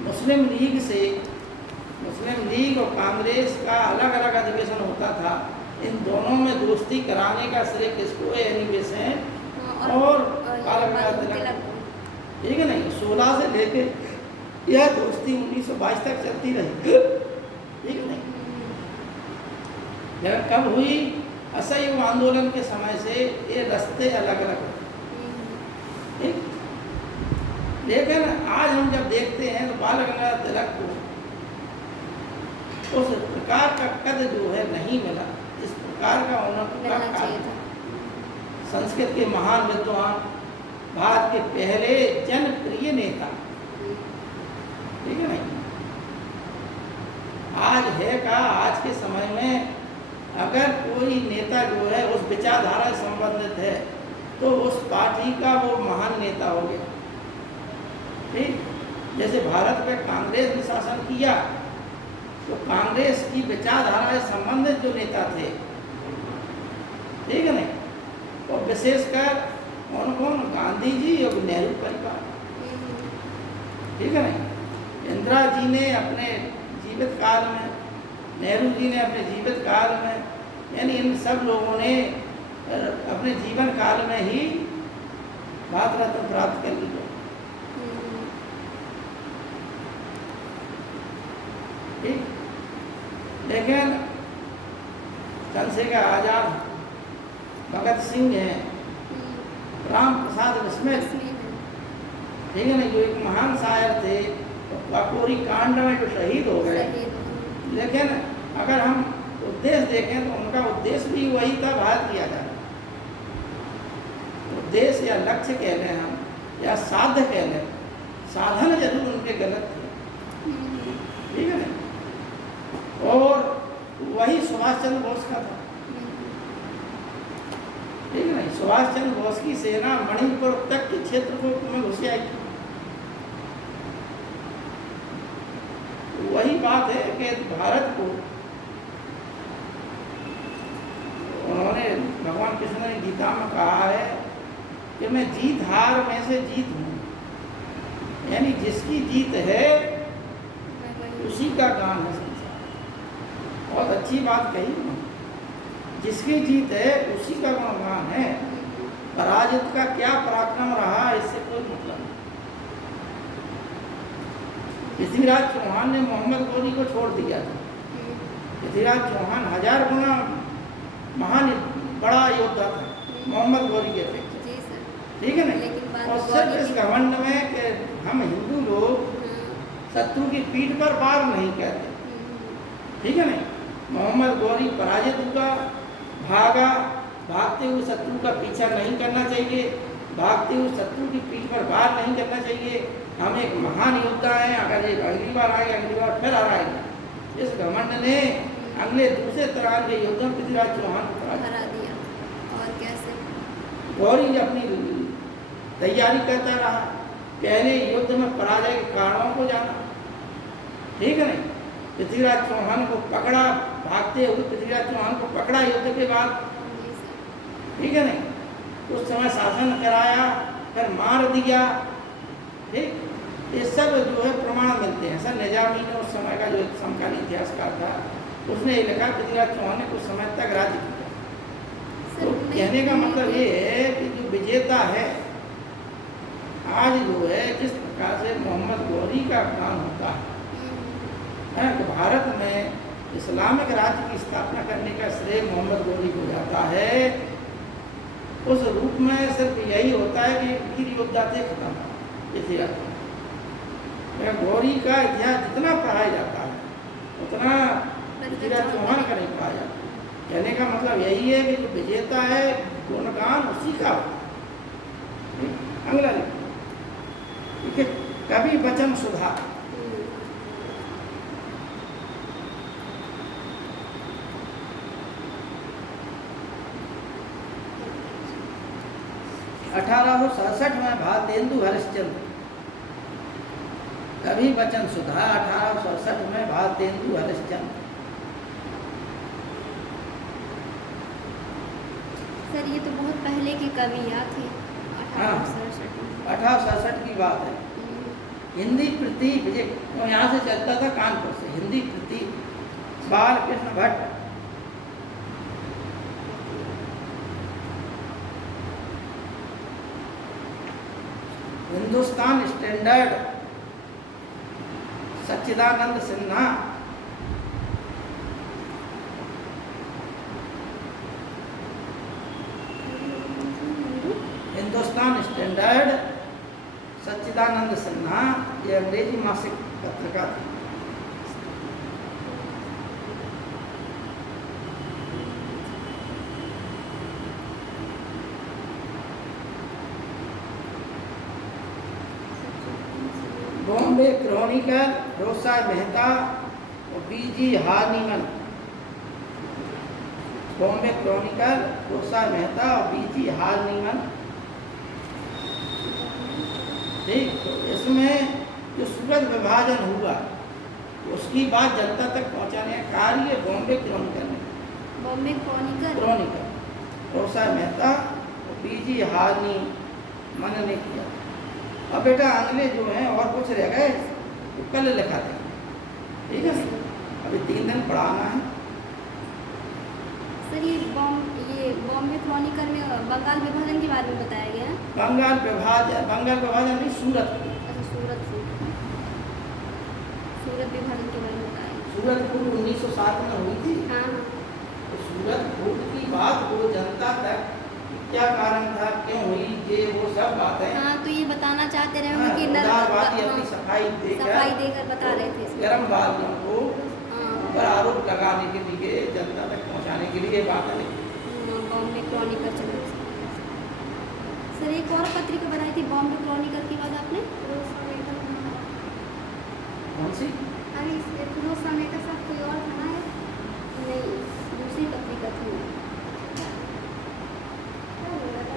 मुस्लिम लीग से, मुस्लिम लीग और कांग्रेस का अलग अलग अधिवेशन होता था, इन दोनों में दोस्ती कराने का श्रेय किसको है? एनिवेशन और तिलक, ठीक है नहीं। 16 से लेके यह दोस्ती 1922 तक चलती रही, ठीक है नहीं। कब हुई? असहयोग आंदोलन के समय से ये रास्ते अलग अलग, लेकिन आज हम जब देखते हैं तो बाल गंगाधर तिलक को उस प्रकार का कद जो है नहीं मिला इस प्रकार का मिलना चाहिए था। संस्कृत के महान विद्वान, भारत के पहले जनप्रिय नेता, ठीक है नहीं। आज है का आज के समय में अगर कोई नेता जो है उस विचारधारा से संबंधित है तो उस पार्टी का वो महान नेता हो गया, ठीक। जैसे भारत में कांग्रेस ने शासन किया तो कांग्रेस की विचारधारा से संबंधित जो नेता थे, ठीक है नहीं, और विशेषकर कौन कौन, गांधी जी और नेहरू परिवार, ठीक है नहीं। इंदिरा जी ने अपने जीवित काल में, नेहरू जी ने अपने जीवित काल में, यानी इन सब लोगों ने अपने जीवन काल में ही भारत रत्न प्राप्त कर ली। ठीक, लेकिन चंद्रशेखर आजाद, भगत सिंह हैं, राम प्रसाद बिस्मिल, ठीक है ना, जो एक महान शायर थे, काकोरी कांड में जो शहीद हो गए। लेकिन अगर हम उद्देश्य देखें तो उनका उद्देश्य भी वही था, भारत की आजादी। उद्देश्य या लक्ष्य कह लें हम, या साध्य कह लें, साधन जरूर उनके गलत थे, ठीक है ना। और वही सुभाष चंद्र बोस का था, ठीक है ना। सुभाष चंद्र बोस की सेना मणिपुर तक के क्षेत्र को में घुस आई थी। वही बात है कि भारत को उन्होंने, भगवान कृष्ण ने गीता में कहा है कि मैं जीत हार में से जीत हूँ, यानी जिसकी जीत है उसी का गान है संसार। बहुत अच्छी बात कही ना, जिसकी जीत है उसी का गान है। पराजित का क्या पराक्रम रहा इससे कोई मतलब नहीं। पृथ्वीराज चौहान ने मोहम्मद गौरी को छोड़ दिया था। पृथ्वीराज चौहान 1000 गुना महान बड़ा योद्धा था मोहम्मद गौरी के अपेक्षा, ठीक है ना। और सिर्फ इस घमंड में कि हम हिंदू लोग शत्रु की पीठ पर वार नहीं कहते, ठीक है ना। मोहम्मद गौरी पराजित हुआ, भागा, भागते हुए शत्रु का पीछा नहीं करना चाहिए, भागते हुए शत्रु की पीठ पर वार नहीं करना चाहिए। हम एक महान योद्धा हैं, अगर ये अगली बार आएगा, अगली बार फिर आ आएगा। इस घमंड ने अगले दूसरे तरह के योद्धा पृथ्वीराज चौहान को हरा दिया। और कैसे गौरी अपनी तैयारी करता रहा, पहले युद्ध में पराजय के कारणों को जाना, ठीक है ना। पृथ्वीराज चौहान को पकड़ा, भागते हुए पृथ्वीराज चौहान को पकड़ा युद्ध के बाद, ठीक है ना। उस समय शासन कराया, फिर मार दिया, ठीक। ये सब जो है प्रमाण मिलते हैं। सर निजामी ने उस समय का जो समकालीन इतिहासकार था, उसने ये लिखा पृथ्वीराज चौहान ने कुछ समय तक राज्य किया। तो कहने का मतलब ये है कि जो विजेता है आज जो है, जिस प्रकार से मोहम्मद गौरी का काम होता है तो भारत में इस्लामिक राज्य की स्थापना करने का श्रेय मोहम्मद गौरी को जाता है। उस रूप में सिर्फ यही होता है कि वीर योद्धा थे, खत्म इतिहास। गौरी का इतिहास जितना पढ़ाया जाता है उतना पृथ्वीराज चौहान का नहीं पढ़ाया जाता। कहने का मतलब यही है कि जो विजेता है गुणगान उसी का होता है। अगला ठीक है, कवि वचन सुधा। अठारह सौ 67 में भारतेंदु हरिश्चंद्र, कवि वचन सुधा 1867 में भारतेंदु हरिश्चंद्र। सर ये तो बहुत पहले की कवियाँ थी, 1867 की बात है। हिंदी प्रतीक ये यहाँ से चलता था कानपुर से, हिंदी प्रतीक बाल कृष्ण भट्ट। हिंदुस्तान स्टैंडर्ड सच्चिदानंद सिन्हा। हिंदुस्तान स्टैंडर्ड सच्चिदानंद सिन्हा, ये अंग्रेजी मासिक पत्रिका थी। बॉम्बे क्रॉनिकल, रोसा मेहता और बीजी हार्निमन। बॉम्बे क्रॉनिकल, रोसा मेहता और बीजी हार्निमन। ठीक, तो इसमें जो सूरत विभाजन हुआ उसकी बात जनता तक पहुंचाने का कार्य बॉम्बे क्रॉनिकल ने, बॉम्बे क्रॉनिकल, रोसा मेहता और बीजी हार्निमन ने किया। अब बेटा अगले जो हैं और कुछ रह गए तो कल लिखा देंगे, ठीक है ना? अभी 3 दिन पढ़ाना है। सर ये बॉम्बे क्रॉनिकल में बंगाल विभाजन के बारे में बताया गया है। बंगाल विभाजन नहीं, सूरत अच्छा सूरत विभाजन के बारे में बताया गया। सूरत फूट 1907 में हुई थी। हाँ हाँ तो सूरत फूट की बात को जनता तक क्या कारण था, क्यों हुई, ये वो सब बातें हाँ, तो ये बताना चाहते रहे होंगे कि उदारवादी अपनी हाँ, सफाई सफाई देकर बता रहे थे इसमें। गर्म वादियों को हाँ, पर आरोप लगाने के लिए, जनता तक पहुंचाने के लिए बातें नहीं। बॉम्बे क्रॉनिकल चलो। सर एक और पत्रिका बनाई थी बॉम्बे क्रॉनिकल के बाद आपने? कौन सी? अरे रोज समय का साथ कोई और था ना? नहीं, दूसरी पत्रिका थी।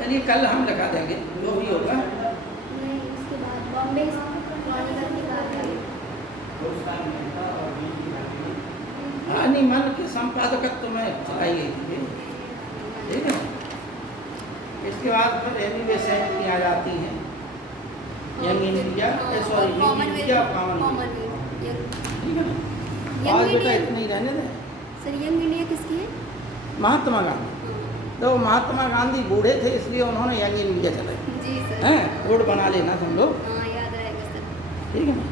चलिए कल हम लगा देंगे जो भी होगा। नहीं, इसके बाद बॉम्बे क्रॉनिकल के बाद हार्निमन के संपादकत्व में चलाई गई थी, ठीक है। इसके बाद फिर एनीवे सेंट आ जाती हैं, young India, sorry India Commonwealth, ठीक है ना? और बेटा इतने ही रहने दें। सर यंग इंडिया किसकी है? महात्मा गांधी। तो महात्मा गांधी बूढ़े थे इसलिए उन्होंने यंग इंडिया चलाई। जी सर। हैं, बोर्ड बना लेना तुम लोग, हाँ याद रहेगा सर। ठीक है ना?